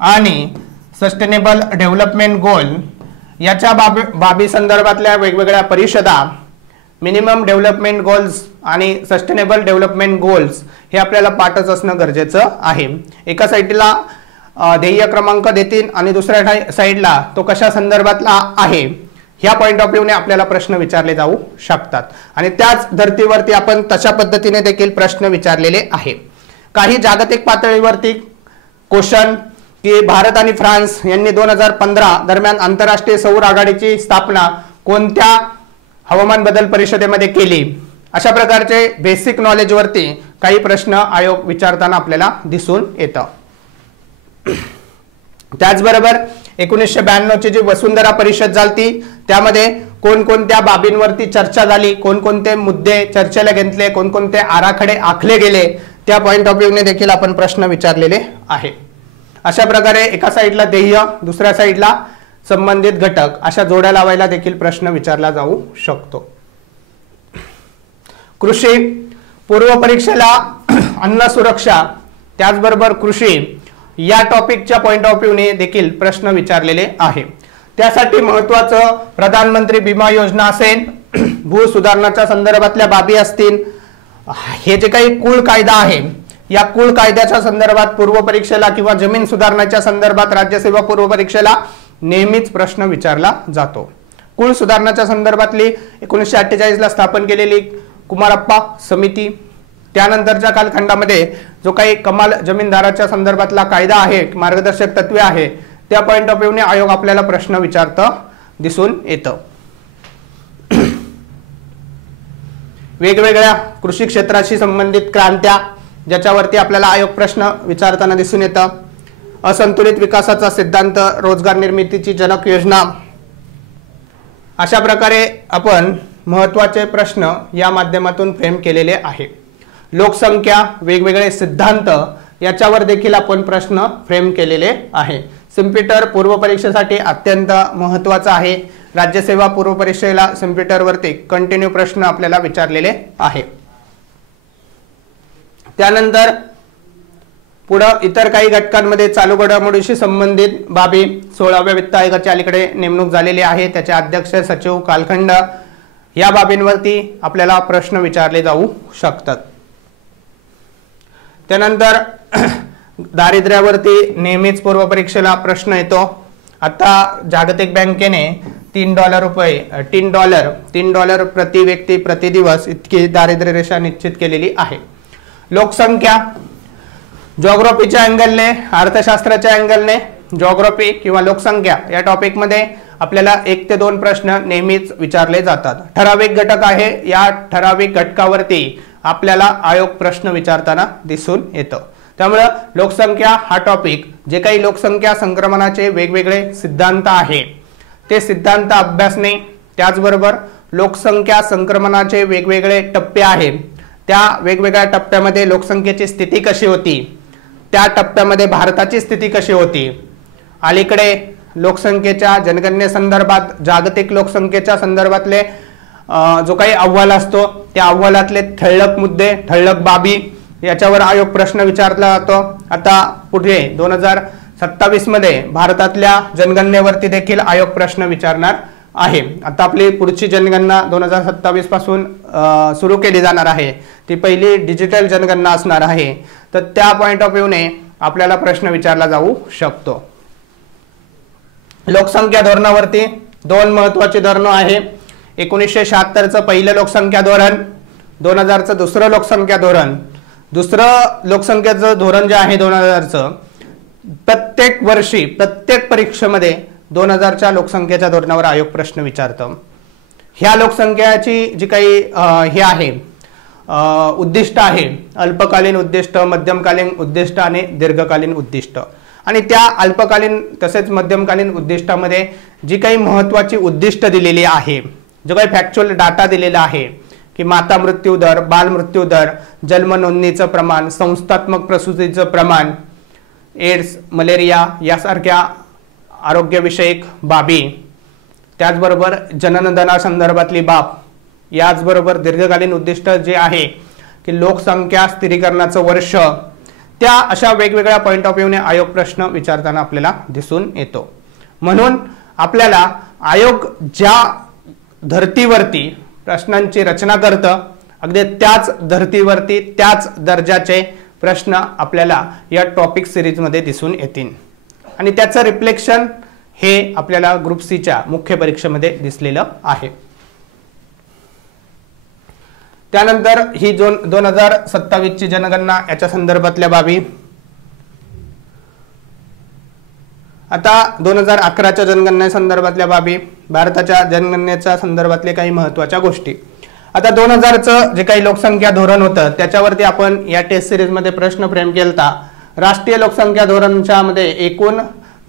आणि सस्टेनेबल डेव्हलपमेंट गोल याच्या बाबी संदर्भातल्या वेगवेगळ्या परिषदा, मिनिमम डेव्हलपमेंट गोल्स आणि सस्टेनेबल डेव्हलपमेंट गोल्स हे आपल्याला पाठच असणं गरजेचं आहे। एका साईडला ध्येय क्रमांक देतील आणि दुसऱ्या साईडला तो कशा संदर्भातला आहे ह्या पॉइंट ऑफ व्ह्यूने आपल्याला प्रश्न विचारले जाऊ शकतात आणि त्याच धर्तीवरती आपण तशा पद्धतीने देखील प्रश्न विचारलेले आहे। काही जागतिक पातळीवरती क्वेश्चन की भारत आणि फ्रान्स यांनी 2015 दरम्यान आंतरराष्ट्रीय सौर आघाडीची स्थापना कोणत्या हवामान बदल परिषदेमध्ये केली, अशा प्रकारचे बेसिक नॉलेज वरती काही प्रश्न आयोग विचारताना आपल्याला दिसून येतं। त्याचबरोबर 1992 ची जी वसुंधरा परिषद झाली त्यामध्ये कोणकोणत्या बाबींवरती चर्चा झाली, कोणकोणते मुद्दे चर्चेला घेतले, कोणकोणते आराखडे आखले गेले त्या पॉइंट ऑफ व्ह्यूने देखील आपण प्रश्न विचारलेले आहे। अशा प्रकारे एका साईडला ध्येय, दुसऱ्या साईडला संबंधित घटक अशा जोड्या लावायला देखील प्रश्न विचारला जाऊ शकतो। कृषी पूर्व परीक्षेला अन्न सुरक्षा त्याचबरोबर कृषी या टॉपिकच्या पॉइंट ऑफ व्ह्यूने देखील प्रश्न विचारलेले आहे। त्यासाठी महत्त्वाचं प्रधानमंत्री विमा योजना असेल, भू सुधारणाच्या संदर्भातल्या बाबी असतील, हे जे काही कुळ कायदा आहे या कुळ कायद्याच्या संदर्भात पूर्व परीक्षेला किंवा जमीन सुधारणाच्या संदर्भात राज्यसेवा पूर्व परीक्षेला नेहमीच प्रश्न विचारला जातो। कुळ सुधारणाच्या संदर्भातली 1948 ला स्थापन केलेली कुमारप्पा समिती त्यानंतरच्या कालखंडामध्ये जो काही कमाल जमीनदाराच्या संदर्भातला कायदा आहे, मार्गदर्शक तत्वे आहे, त्या पॉइंट ऑफ व्ह्यूने आयोग आपल्याला प्रश्न विचारतं दिसून येतं. वेगवेगळ्या कृषी क्षेत्राशी संबंधित क्रांत्या ज्याच्यावरती आपल्याला आयोग प्रश्न विचारताना दिसून येतं. असंतुलित विकासाचा सिद्धांत, रोजगार निर्मितीची जनक योजना, अशा प्रकारे आपण महत्त्वाचे प्रश्न या माध्यमातून फ्रेम केलेले आहे. लोकसंख्या, वेगवेगळे सिद्धांत याच्यावर देखील आपण प्रश्न फ्रेम केलेले आहे. सिम्पिटर पूर्व परीक्षेसाठी अत्यंत महत्त्वाचा आहे. राज्यसेवा पूर्व परीक्षेला सिम्पिटरवरती कंटिन्यू प्रश्न आपल्याला विचारलेले आहे. त्यानंतर पुढं इतर काही घटकांमध्ये चालू घडामोडीशी संबंधित बाबी 16व्या वित्त आयोगाची अलीकडे नेमणूक झालेली आहे, त्याचे अध्यक्ष, सचिव, कालखंड या बाबींवरती आपल्याला प्रश्न विचारले जाऊ शकतात. त्यानंतर दारिद्र्यावरती नेहमीच पूर्व परीक्षेला प्रश्न येतो. आता जागतिक बँकेने $3 प्रति व्यक्ती प्रति दिवस इतकी दारिद्र्य रेषा निश्चित केलेली आहे. लोकसंख्या जॉग्राफीच्या अँगलने, अर्थशास्त्राच्या अँगलने जॉग्राफी किंवा लोकसंख्या या टॉपिकमध्ये आपल्याला 1 ते 2 प्रश्न नेहमीच विचारले जातात. ठराविक घटक आहे, या ठराविक घटकावरती आपल्याला आयोग प्रश्न विचारताना दिसून येतं. त्यामुळे लोकसंख्या हा टॉपिक, जे काही लोकसंख्या संक्रमणाचे वेगवेगळे सिद्धांत आहे ते सिद्धांत अभ्यासणे, त्याचबरोबर लोकसंख्या संक्रमणाचे वेगवेगळे टप्पे आहेत, त्या वेगवेगळ्या टप्प्यामध्ये लोकसंख्येची स्थिती कशी होती, त्या टप्प्यामध्ये भारताची स्थिती कशी होती, अलीकडे लोकसंख्येच्या जनगणनेसंदर्भात जागतिक लोकसंख्येच्या संदर्भातले जो काही अहवाल असतो त्या अहवालातले ठळक मुद्दे, ठळक बाबी याच्यावर आयोग प्रश्न विचारला जातो. आता पुढे 2027 मध्ये भारतातल्या जनगणनेवरती देखील आयोग प्रश्न विचारणार आहे. आता आपली पुढची जनगणना 2027 पासून सुरू केली जाणार आहे. ती पहिली डिजिटल जनगणना असणार आहे. तर त्या पॉइंट ऑफ व्ह्यूने आपल्याला प्रश्न विचारला जाऊ शकतो. लोकसंख्या धोरणावरती 2 महत्त्वाची धोरणं आहे. 1976चं पहिलं लोकसंख्या धोरण, 2000चं दुसरं लोकसंख्या धोरण. दुसरं लोकसंख्याचं धोरण जे आहे 2000चं, प्रत्येक वर्षी प्रत्येक परीक्षेमध्ये 2000च्या लोकसंख्येच्या धोरणावर आयोग प्रश्न विचारतं. ह्या लोकसंख्याची जी काही हे आहे उद्दिष्ट आहे, अल्पकालीन उद्दिष्ट, मध्यमकालीन उद्दिष्ट आणि दीर्घकालीन उद्दिष्ट. आणि त्या अल्पकालीन तसेच मध्यमकालीन उद्दिष्टामध्ये जी काही महत्त्वाची उद्दिष्ट दिलेली आहे, जो काही फॅक्च्युअल डाटा दिलेला आहे की माता मृत्यू दर, बाल मृत्यू दर, जन्म नोंदणीचं प्रमाण, संस्थात्मक प्रसूतीचं प्रमाण, एड्स, मलेरिया यासारख्या आरोग्यविषयक बाबी, त्याचबरोबर जननदनासंदर्भातली बाब, याचबरोबर दीर्घकालीन उद्दिष्ट जे आहे की लोकसंख्या स्थिरीकरणाचं वर्ष, त्या अशा वेगवेगळ्या पॉइंट ऑफ व्ह्यूने आयोग प्रश्न विचारताना आपल्याला दिसून येतो. म्हणून आपल्याला आयोग ज्या धर्तीवरती प्रश्नांची रचना करतं, अगदी त्याच धर्तीवरती त्याच दर्जाचे प्रश्न आपल्याला या टॉपिक सिरीजमध्ये दिसून येतील. आणि त्याचं रिफ्लेक्शन हे आपल्याला ग्रुप सीच्या मुख्य परीक्षेमध्ये दिसलेलं आहे. त्यानंतर ही 2027 ची जनगणना याच्या संदर्भातल्या बाबी. आता 2011च्या जनगणनेसंदर्भातल्या बाबी, भारताच्या जनगणनेच्या संदर्भातले काही महत्त्वाच्या गोष्टी. आता 2000चं जे काही लोकसंख्या धोरण होतं त्याच्यावरती आपण या टेस्ट सिरीजमध्ये प्रश्न फ्रेम केलता. राष्ट्रीय लोकसंख्या धोरणाच्या मध्ये एकूण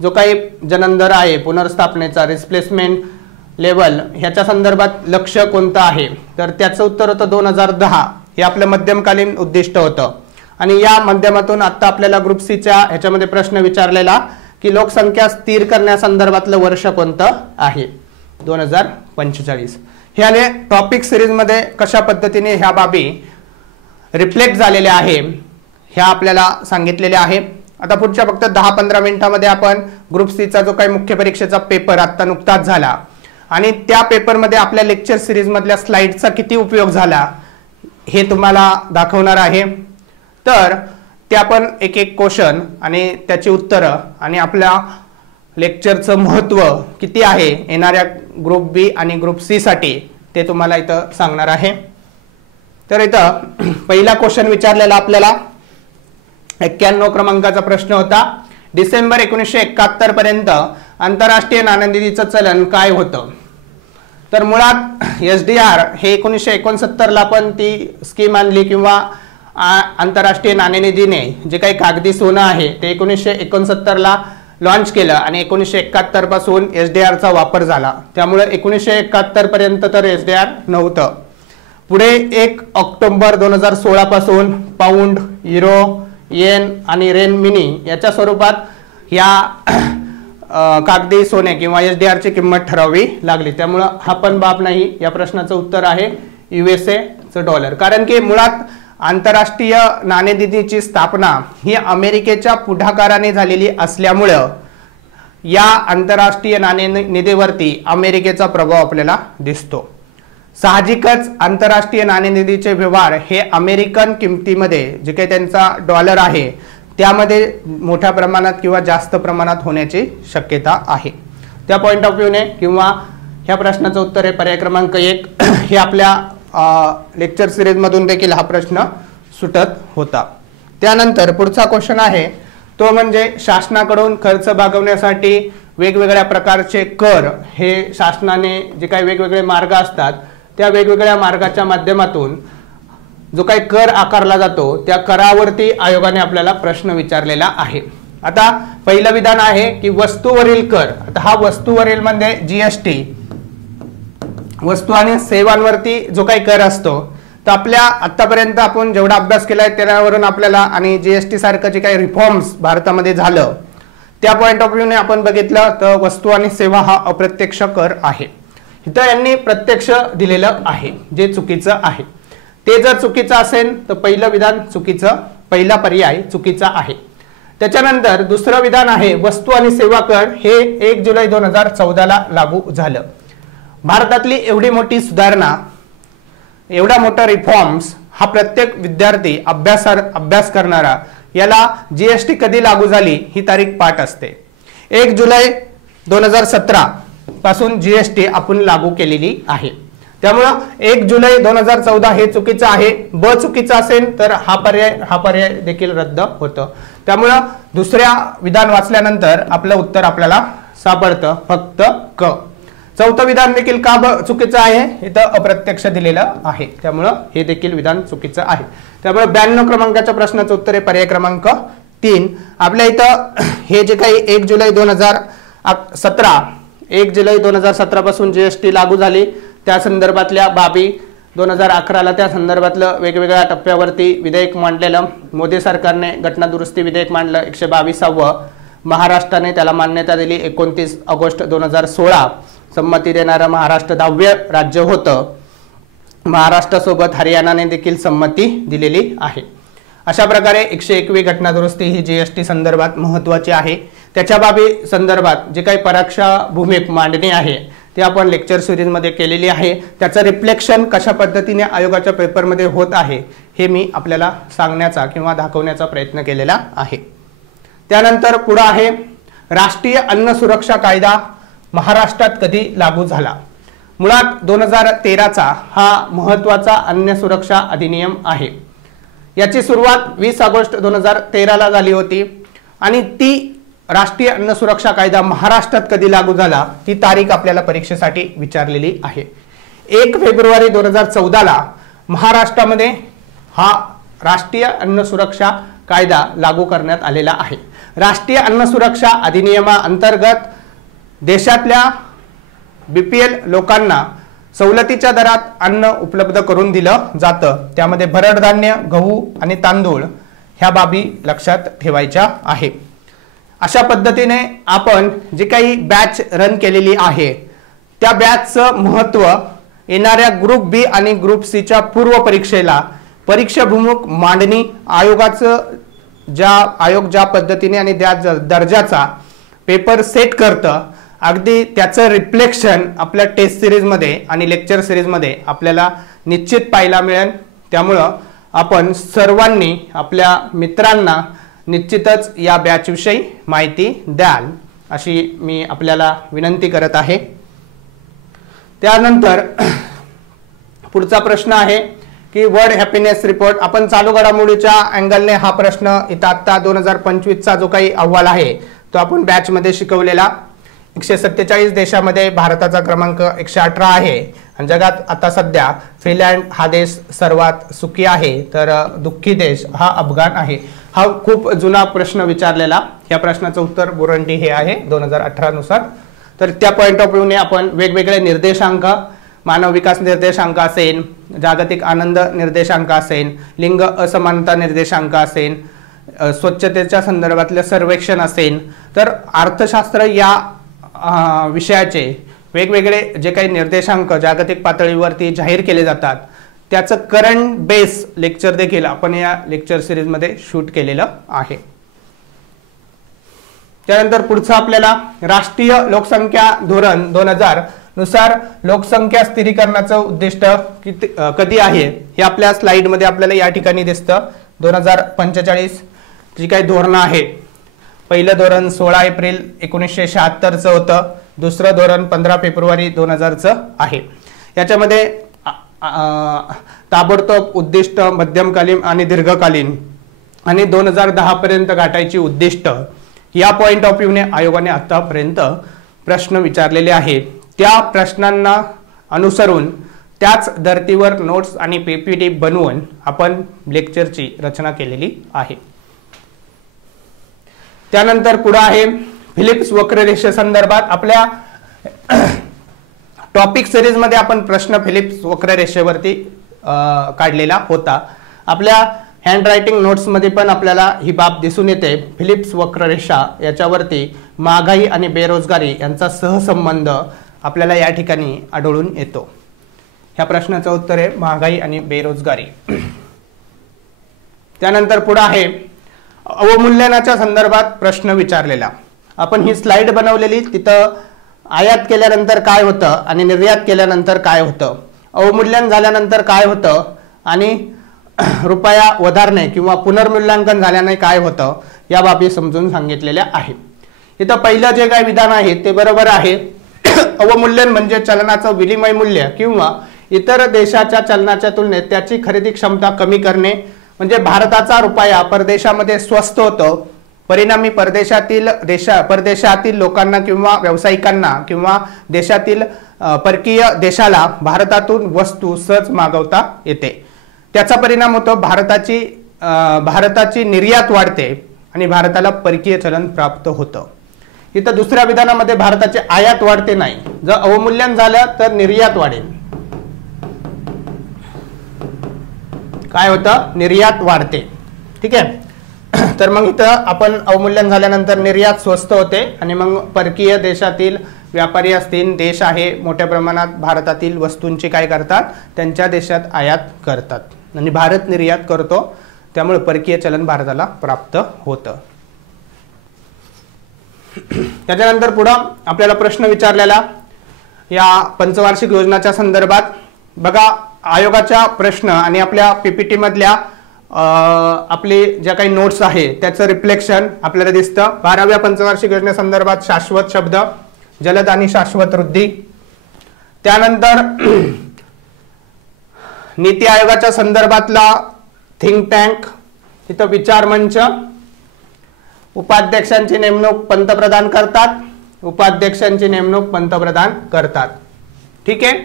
जो काही जनन दर आहे, पुनर्स्थापनेचा, रिप्लेसमेंट लेवल, ह्याच्या संदर्भात लक्ष कोणतं आहे, तर त्याचं उत्तर होतं 2010. हे आपलं मध्यमकालीन उद्दिष्ट होतं. आणि या माध्यमातून आता आपल्याला ग्रुप सीच्या ह्याच्यामध्ये प्रश्न विचारलेला की लोकसंख्या स्थिर करण्यासंदर्भातलं वर्ष कोणतं आहे, 2045. ह्याने टॉपिक सिरीजमध्ये कशा पद्धतीने ह्या बाबी रिफ्लेक्ट झालेल्या आहे ह्या आपल्याला सांगितलेल्या आहे. आता पुढच्या फक्त 10-15 मिनिटांमध्ये आपण ग्रुप सीचा जो काही मुख्य परीक्षेचा पेपर आता नुकताच झाला आणि त्या पेपरमध्ये आपल्या लेक्चर सिरीज मधल्या स्लाइडचा किती उपयोग झाला हे तुम्हाला दाखवणार आहे. तर ते आपण एक एक क्वेश्चन आणि त्याची उत्तरं आणि आपल्या लेक्चरचं महत्त्व किती आहे येणाऱ्या ग्रुप बी आणि ग्रुप सी साठी ते तुम्हाला इथं सांगणार आहे. तर इथं पहिला क्वेश्चन विचारलेला आपल्याला 91 क्रमांकाचा प्रश्न होता, डिसेंबर 1971 पर्यंत आंतरराष्ट्रीय नाणेनिधीचं चलन काय होतं? तर मुळात SDR हे 1969 ला पण ती स्कीम आणली किंवा आंतरराष्ट्रीय नाणेनिधीने जे काही कागदी सोनं आहे ते 1969 ला लॉन्च केलं आणि 1971 पासून SDR चा वापर झाला. त्यामुळे 1971 पर्यंत तर SDR नव्हतं. पुढे 1 ऑक्टोबर 2016 पासून पाऊंड, युरो, येन आणि रेन मिनी याच्या स्वरूपात या कागदी सोने किंवा SDR ची किंमत ठरवावी लागली. त्यामुळे हा पण बाब नाही. या प्रश्नाचं उत्तर आहे USA चं डॉलर. कारण की मुळात आंतरराष्ट्रीय नाणेनिधीची स्थापना ही अमेरिकेच्या पुढाकाराने झालेली असल्यामुळं या आंतरराष्ट्रीय नाणेनिधीवरती अमेरिकेचा प्रभाव आपल्याला दिसतो. साहजिकच आंतरराष्ट्रीय नाणेनिधीचे व्यवहार हे अमेरिकन किमतीमध्ये जे काही त्यांचा डॉलर आहे त्यामध्ये मोठ्या प्रमाणात किंवा जास्त प्रमाणात होण्याची शक्यता आहे. त्या पॉइंट ऑफ व्ह्यूने किंवा ह्या प्रश्नाचं उत्तर आहे पर्याय क्रमांक 1. हे आपल्या लेक्चर सिरीज मधून देखील हा प्रश्न सुटत होता. त्यानंतर पुढचा क्वेश्चन आहे तो म्हणजे शासनाकडून खर्च भागवण्यासाठी वेगवेगळ्या प्रकारचे कर हे शासनाने जे काही वेगवेगळे मार्ग असतात त्या वेगवेगळ्या मार्गाच्या माध्यमातून जो काही कर आकारला जातो त्या करावरती आयोगाने आपल्याला प्रश्न विचारलेला आहे. आता पहिलं विधान आहे की वस्तूवरील कर. आता हा वस्तूवरील म्हणजे GST, वस्तू आणि सेवांवरती जो काही कर असतो तर आपल्या आतापर्यंत आपण जेवढा अभ्यास केलाय त्यावरून आपल्याला आणि GST सारखं जे काही रिफॉर्म्स भारतामध्ये झालं त्या पॉइंट ऑफ व्ह्यूने आपण बघितलं तर वस्तू आणि सेवा हा अप्रत्यक्ष कर आहे. इथं यांनी प्रत्यक्ष दिलेलं आहे जे चुकीचं आहे. ते जर चुकीचं असेल तर पहिलं विधान चुकीचं, पहिला पर्याय चुकीचा आहे. त्याच्यानंतर दुसरं विधान आहे वस्तू आणि सेवा कर हे 1 जुलै 2014 ला लागू झालं. भारतातली एवढी मोठी सुधारणा, एवढा मोठा रिफॉर्म्स हा प्रत्येक विद्यार्थी अभ्यास करणारा याला GST कधी लागू झाली ही तारीख पाठ असते. 1 जुलै 2017 पासून GST आपण लागू केलेली आहे. त्यामुळं 1 जुलै 2014 हे चुकीचं आहे. ब चुकीचं असेल तर हा पर्याय देखील रद्द होतं. त्यामुळं दुसऱ्या विधान वाचल्यानंतर आपलं उत्तर आपल्याला सापडतं फक्त क. चौथं विधान देखील का चुकीचं आहे, इथं अप्रत्यक्ष दिलेलं आहे. त्यामुळं हे देखील विधान चुकीचं आहे. त्यामुळे 92 क्रमांकाच्या प्रश्नाचं उत्तर आहे पर्याय क्रमांक 3. आपल्या इथं हे जे काही 1 जुलै 2017 पासून GST लागू झाली त्या संदर्भातल्या बाबी 2011 ला त्या संदर्भातलं वेगवेगळ्या टप्प्यावरती विधेयक मांडलेलं मोदी सरकारने घटना दुरुस्ती विधेयक मांडलं 122व. महाराष्ट्राने त्याला मान्यता दिली 29 ऑगस्ट 2016. संमती देणारं महाराष्ट्र 10वे राज्य होतं. महाराष्ट्रासोबत हरियाणाने देखील संमती दिलेली आहे. अशा प्रकारे 101वी घटना दुरुस्ती ही GST संदर्भात महत्त्वाची आहे. त्याच्या बाबी संदर्भात जे काही परीक्षा भूमिक मांडणी आहे ते आपण लेक्चर सिरीज मध्ये केलेली आहे. त्याचं रिफ्लेक्शन कशा पद्धतीने आयोगाच्या पेपरमध्ये होत आहे हे मी आपल्याला सांगण्याचा किंवा दाखवण्याचा प्रयत्न केलेला आहे. त्यानंतर पुढे आहे राष्ट्रीय अन्न सुरक्षा कायदा महाराष्ट्रात कधी लागू झाला. मुळात 2013चा हा महत्त्वाचा अन्न सुरक्षा अधिनियम आहे. याची सुरुवात 20 ऑगस्ट 2013 ला झाली होती आणि ती राष्ट्रीय अन्न सुरक्षा कायदा महाराष्ट्रात कधी लागू झाला ती तारीख आपल्याला परीक्षेसाठी विचारलेली आहे. 1 फेब्रुवारी 2014 ला महाराष्ट्रामध्ये हा राष्ट्रीय अन्न सुरक्षा कायदा लागू करण्यात आलेला आहे. राष्ट्रीय अन्न सुरक्षा अधिनियमाअंतर्गत देशातल्या BPL लोकांना सवलतीच्या दरात अन्न उपलब्ध करून दिलं जातं. त्यामध्ये भरड धान्य, गहू आणि तांदूळ ह्या बाबी लक्षात ठेवायच्या आहे. अशा पद्धतीने आपण जे काही बॅच रन केलेली आहे त्या बॅचचं महत्त्व येणाऱ्या ग्रुप बी आणि ग्रुप सी च्या पूर्व परीक्षेला परीक्षाभिमुख मांडणी आयोग ज्या पद्धतीने आणि त्या दर्जाचा पेपर सेट करतं अगदी त्याचं रिफ्लेक्शन आपल्या टेस्ट सिरीज मध्ये आणि लेक्चर सिरीज मध्ये आपल्याला निश्चित पाहायला मिळेल. त्यामुळं आपण सर्वांनी आपल्या मित्रांना निश्चितच या बॅच विषयी माहिती द्याल अशी मी आपल्याला विनंती करत आहे. त्यानंतर पुढचा प्रश्न आहे की वर्ल्ड हॅपीनेस रिपोर्ट आपण चालू घडामोडीच्या अँगलने हा प्रश्न इथं आता 2025चा जो काही अहवाल आहे तो आपण बॅच मध्ये शिकवलेला 147 देशामध्ये भारताचा क्रमांक 118 आहे आणि जगात आता सध्या फिनलँड हा देश सर्वात सुखी आहे तर दुःखी देश हा अफगाण आहे। हा खूप जुना प्रश्न विचारलेला, या प्रश्नाचं उत्तर बुरंडी हे आहे 2018 नुसार। तर त्या पॉइंट ऑफ व्ह्यूने आपण वेगवेगळे निर्देशांक, मानव विकास निर्देशांक असेल, जागतिक आनंद निर्देशांक असेल, लिंग असमानता निर्देशांक असेल, स्वच्छतेच्या संदर्भातले सर्वेक्षण असेल, तर अर्थशास्त्र या विषयाचे वेगवेगळे जे काही निर्देशांक जागतिक पातळीवरती जाहीर केले जातात त्याचं करंट बेस लेक्चर देखील आपण या लेक्चर सिरीज मध्ये शूट केलेलं आहे। त्यानंतर पुढचं आपल्याला राष्ट्रीय लोकसंख्या धोरण 2000 नुसार लोकसंख्या स्थिरीकरणाचं उद्दिष्ट कधी आहे हे आपल्या स्लाइड मध्ये आपल्याला या ठिकाणी दिसतं। 2045 जी काही धोरण आहे, पहिलं धोरण 16 एप्रिल 1976 होतं, दुसरं धोरण 15 फेब्रुवारी 2000 आहे। याच्यामध्ये ताबडतोब उद्दिष्ट, मध्यमकालीन आणि दीर्घकालीन आणि 2010 पर्यंत गाठायची उद्दिष्ट या पॉइंट ऑफ व्ह्यूने आयोगाने आतापर्यंत प्रश्न विचारलेले आहेत। त्या प्रश्नांना अनुसरून त्याच धर्तीवर नोट्स आणि पीपीटी बनवून आपण लेक्चरची रचना केलेली आहे। त्यानंतर पुढे आहे फिलिप्स वक्ररेषे संदर्भात आपल्या टॉपिक सिरीज मध्ये आपण प्रश्न फिलिप्स वक्ररेषेवरती काढलेला होता। आपल्या हँड रायटिंग नोट्स मध्ये पण आपल्याला ही बाब दिसून येते। फिलिप्स वक्ररेषा याच्यावरती महागाई आणि बेरोजगारी यांचा सहसंबंध आपल्याला या ठिकाणी आढळून येतो। ह्या प्रश्नाचं उत्तर आहे महागाई आणि बेरोजगारी। त्यानंतर पुढे आहे अवमूल्यनाच्या संदर्भात प्रश्न विचारलेला। आपण ही स्लाइड बनवलेली, तिथं आयात केल्यानंतर काय होतं आणि निर्यात केल्यानंतर काय होतं, अवमूल्यन झाल्यानंतर काय होतं आणि रुपया वधारणे किंवा पुनर्मूल्यांकन झाल्याने काय होतं या बाबी समजून सांगितलेल्या आहेत। इथं पहिलं जे काही विधान आहे ते बरोबर आहे। अवमूल्यन म्हणजे चलनाचं विनिमय मूल्य किंवा इतर देशाच्या चलनाच्या तुलनेत त्याची खरेदी क्षमता कमी करणे, म्हणजे भारताचा रुपया परदेशामध्ये स्वस्त होतो, परिणामी परदेशातील लोकांना किंवा व्यावसायिकांना किंवा देशातील परकीय देशाला भारतातून वस्तू सहज मागवता येते। त्याचा परिणाम होतो भारताची निर्यात वाढते आणि भारताला परकीय चलन प्राप्त होतं। इथं दुसऱ्या विधानामध्ये भारताची आयात वाढते नाही, जर अवमूल्यन झालं तर निर्यात वाढेल। काय होतं? निर्यात वाढते। ठीक आहे, तर मग इथं आपण अवमूल्यन झाल्यानंतर निर्यात स्वस्त होते आणि मग परकीय देशातील व्यापारी असतील, देश आहे मोठ्या प्रमाणात भारतातील वस्तूंची काय करतात, त्यांच्या देशात आयात करतात आणि भारत निर्यात करतो, त्यामुळे परकीय चलन भारताला प्राप्त होतं। त्याच्यानंतर पुढं आपल्याला प्रश्न विचारलेला या पंचवार्षिक योजनाच्या संदर्भात बघा, आयोगाच्या प्रश्न आणि आपल्या पीपीटी मधल्या आपले ज्या काही नोट्स आहे त्याचं रिफ्लेक्शन आपल्याला दिसतं। 12व्या पंचवार्षिक योजनेसंदर्भात शाश्वत शब्द, जलद आणि शाश्वत वृद्धी। त्यानंतर नीती आयोगाच्या संदर्भातला थिंक टँक, इथं विचार मंच, उपाध्यक्षांची नेमणूक पंतप्रधान करतात, उपाध्यक्षांची नेमणूक पंतप्रधान करतात। ठीक आहे,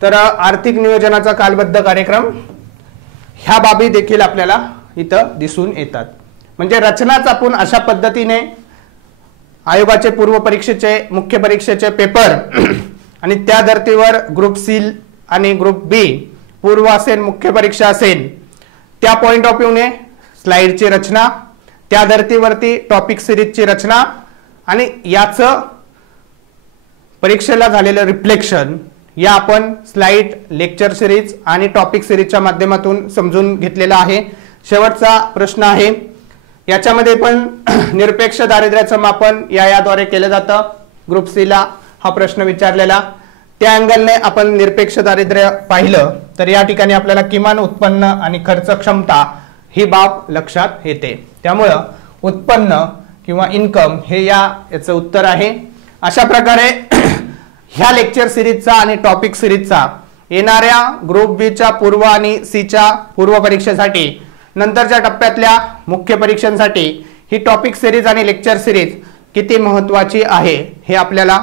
तर आर्थिक नियोजनाचा कालबद्ध कार्यक्रम, ह्या बाबी देखील आपल्याला इथं दिसून येतात। म्हणजे रचनाच आपण अशा पद्धतीने आयोगाचे पूर्व परीक्षेचे, मुख्य परीक्षेचे पेपर आणि त्या धर्तीवर ग्रुप सी आणि ग्रुप बी, पूर्व असेल मुख्य परीक्षा असेल, त्या पॉइंट ऑफ व्ह्यूने स्लाइडची रचना, त्या धर्तीवरती टॉपिक सिरीजची रचना आणि याचं परीक्षेला झालेलं रिफ्लेक्शन या आपण स्लाइड, लेक्चर सिरीज आणि टॉपिक सिरीजच्या माध्यमातून समजून घेतलेला आहे। शेवटचा प्रश्न आहे, याच्यामध्ये पण निरपेक्ष दारिद्र्याचं मापन याद्वारे केलं जातं। ग्रुप सी ला हा प्रश्न विचारलेला, त्या अँगलने आपण निरपेक्ष दारिद्र्य पाहिलं तर या ठिकाणी आपल्याला किमान उत्पन्न आणि खर्च क्षमता ही बाब लक्षात येते। त्यामुळं उत्पन्न किंवा इन्कम हे याचं उत्तर आहे। अशा प्रकारे ह्या लेक्चर सिरीजचा आणि टॉपिक सिरीजचा येणाऱ्या ग्रुप बी च्या पूर्व आणि सी च्या पूर्व परीक्षेसाठी नंतरच्या टप्प्यातल्या मुख्य परीक्षांसाठी ही टॉपिक सिरीज आणि लेक्चर सिरीज किती महत्त्वाची आहे हे आपल्याला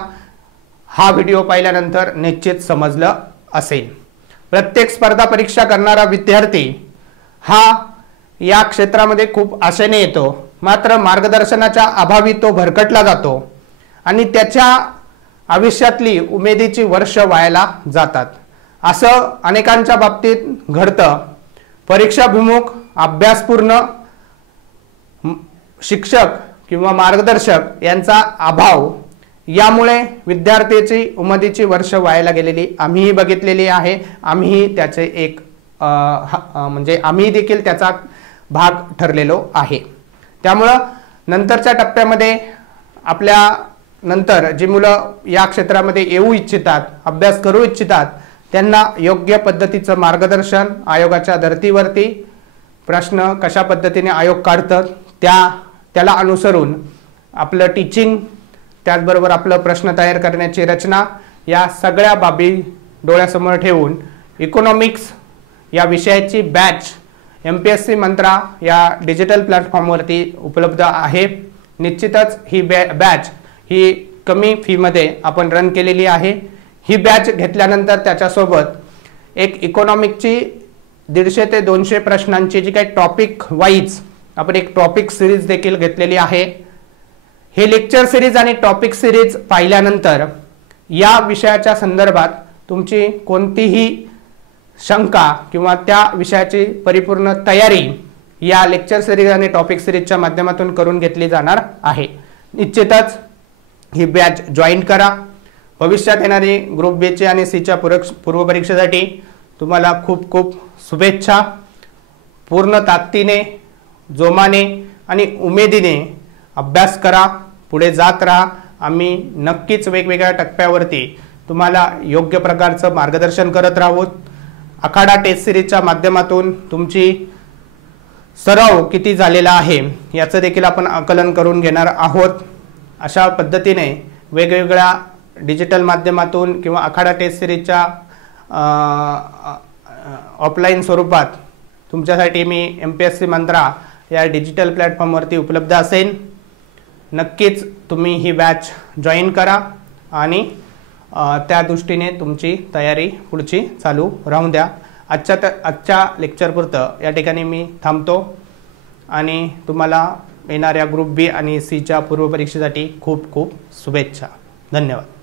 हा व्हिडिओ पाहिल्यानंतर निश्चित समजलं असेल। प्रत्येक स्पर्धा परीक्षा करणारा विद्यार्थी हा या क्षेत्रामध्ये खूप आशेने येतो, मात्र मार्गदर्शनाच्या अभावी तो भरकटला जातो आणि त्याच्या आयुष्यातली उमेदीची वर्ष वायाला जातात। असं अनेकांच्या बाबतीत घडतं। परीक्षाभिमुख अभ्यासपूर्ण शिक्षक किंवा मार्गदर्शक यांचा अभाव यामुळे विद्यार्थ्याची उमेदीची वर्ष वायाला गेलेली आम्हीही बघितलेली आहे। आम्हीही त्याचे एक म्हणजे आम्ही देखील त्याचा भाग ठरलेलो आहे। त्यामुळं नंतरच्या टप्प्यामध्ये आपल्या नंतर जी मुलं या क्षेत्रामध्ये येऊ इच्छितात, अभ्यास करू इच्छितात, त्यांना योग्य पद्धतीचं मार्गदर्शन आयोगाच्या धर्तीवरती प्रश्न कशा पद्धतीने आयोग काढतात त्याला अनुसरून आपलं टीचिंग, त्याचबरोबर आपलं प्रश्न तयार करण्याची रचना या सगळ्या बाबी डोळ्यासमोर ठेवून इकॉनॉमिक्स या विषयाची बॅच MPSC मंत्रा या डिजिटल प्लॅटफॉर्मवरती उपलब्ध आहे। निश्चितच ही बॅच ही कमी फीमध्ये आपण रन केलेली आहे। ही बॅच घेतल्यानंतर त्याच्यासोबत एक इकॉनॉमिकची 150 ते 200 प्रश्नांची जी काही टॉपिक वाईज आपण एक टॉपिक सिरीज देखील घेतलेली आहे। हे लेक्चर सिरीज आणि टॉपिक सिरीज पाहिल्यानंतर या विषयाच्या संदर्भात तुमची कोणतीही शंका किंवा त्या विषयाची परिपूर्ण तयारी या लेक्चर सिरीज आणि टॉपिक सिरीजच्या माध्यमातून करून घेतली जाणार आहे। निश्चितच ही बॅच जॉईन करा। भविष्यात येणारी ग्रुप बी ची आणि सी च्या पूर्व परीक्षेसाठी तुम्हाला खूप खूप शुभेच्छा। पूर्ण ताकदीने, जोमाने आणि उमेदीने अभ्यास करा, पुढे जात राहा। आम्ही नक्कीच वेगवेगळ्या टप्प्यावरती तुम्हाला योग्य प्रकारचं मार्गदर्शन करत राहूत। आखाडा टेस्ट सिरीजच्या माध्यमातून तुमची सराव किती झालेला आहे याचं देखील आपण आकलन करून घेणार आहोत। अशा पद्धतीने वेगवेगळ्या डिजिटल माध्यमातून किंवा आखाडा टेस्ट सिरीजच्या ऑफलाईन स्वरूपात तुमच्यासाठी मी MPSC मंत्रा या डिजिटल प्लॅटफॉर्मवरती उपलब्ध असेल। नक्कीच तुम्ही ही बॅच जॉईन करा आणि त्या दृष्टीने तुमची तयारी पुढची चालू राहून द्या। आजच्या लेक्चरपुरतं या ठिकाणी मी थांबतो आणि तुम्हाला येणाऱ्या ग्रुप बी आणि सी च्या पूर्व परीक्षेसाठी खूप खूप शुभेच्छा। धन्यवाद।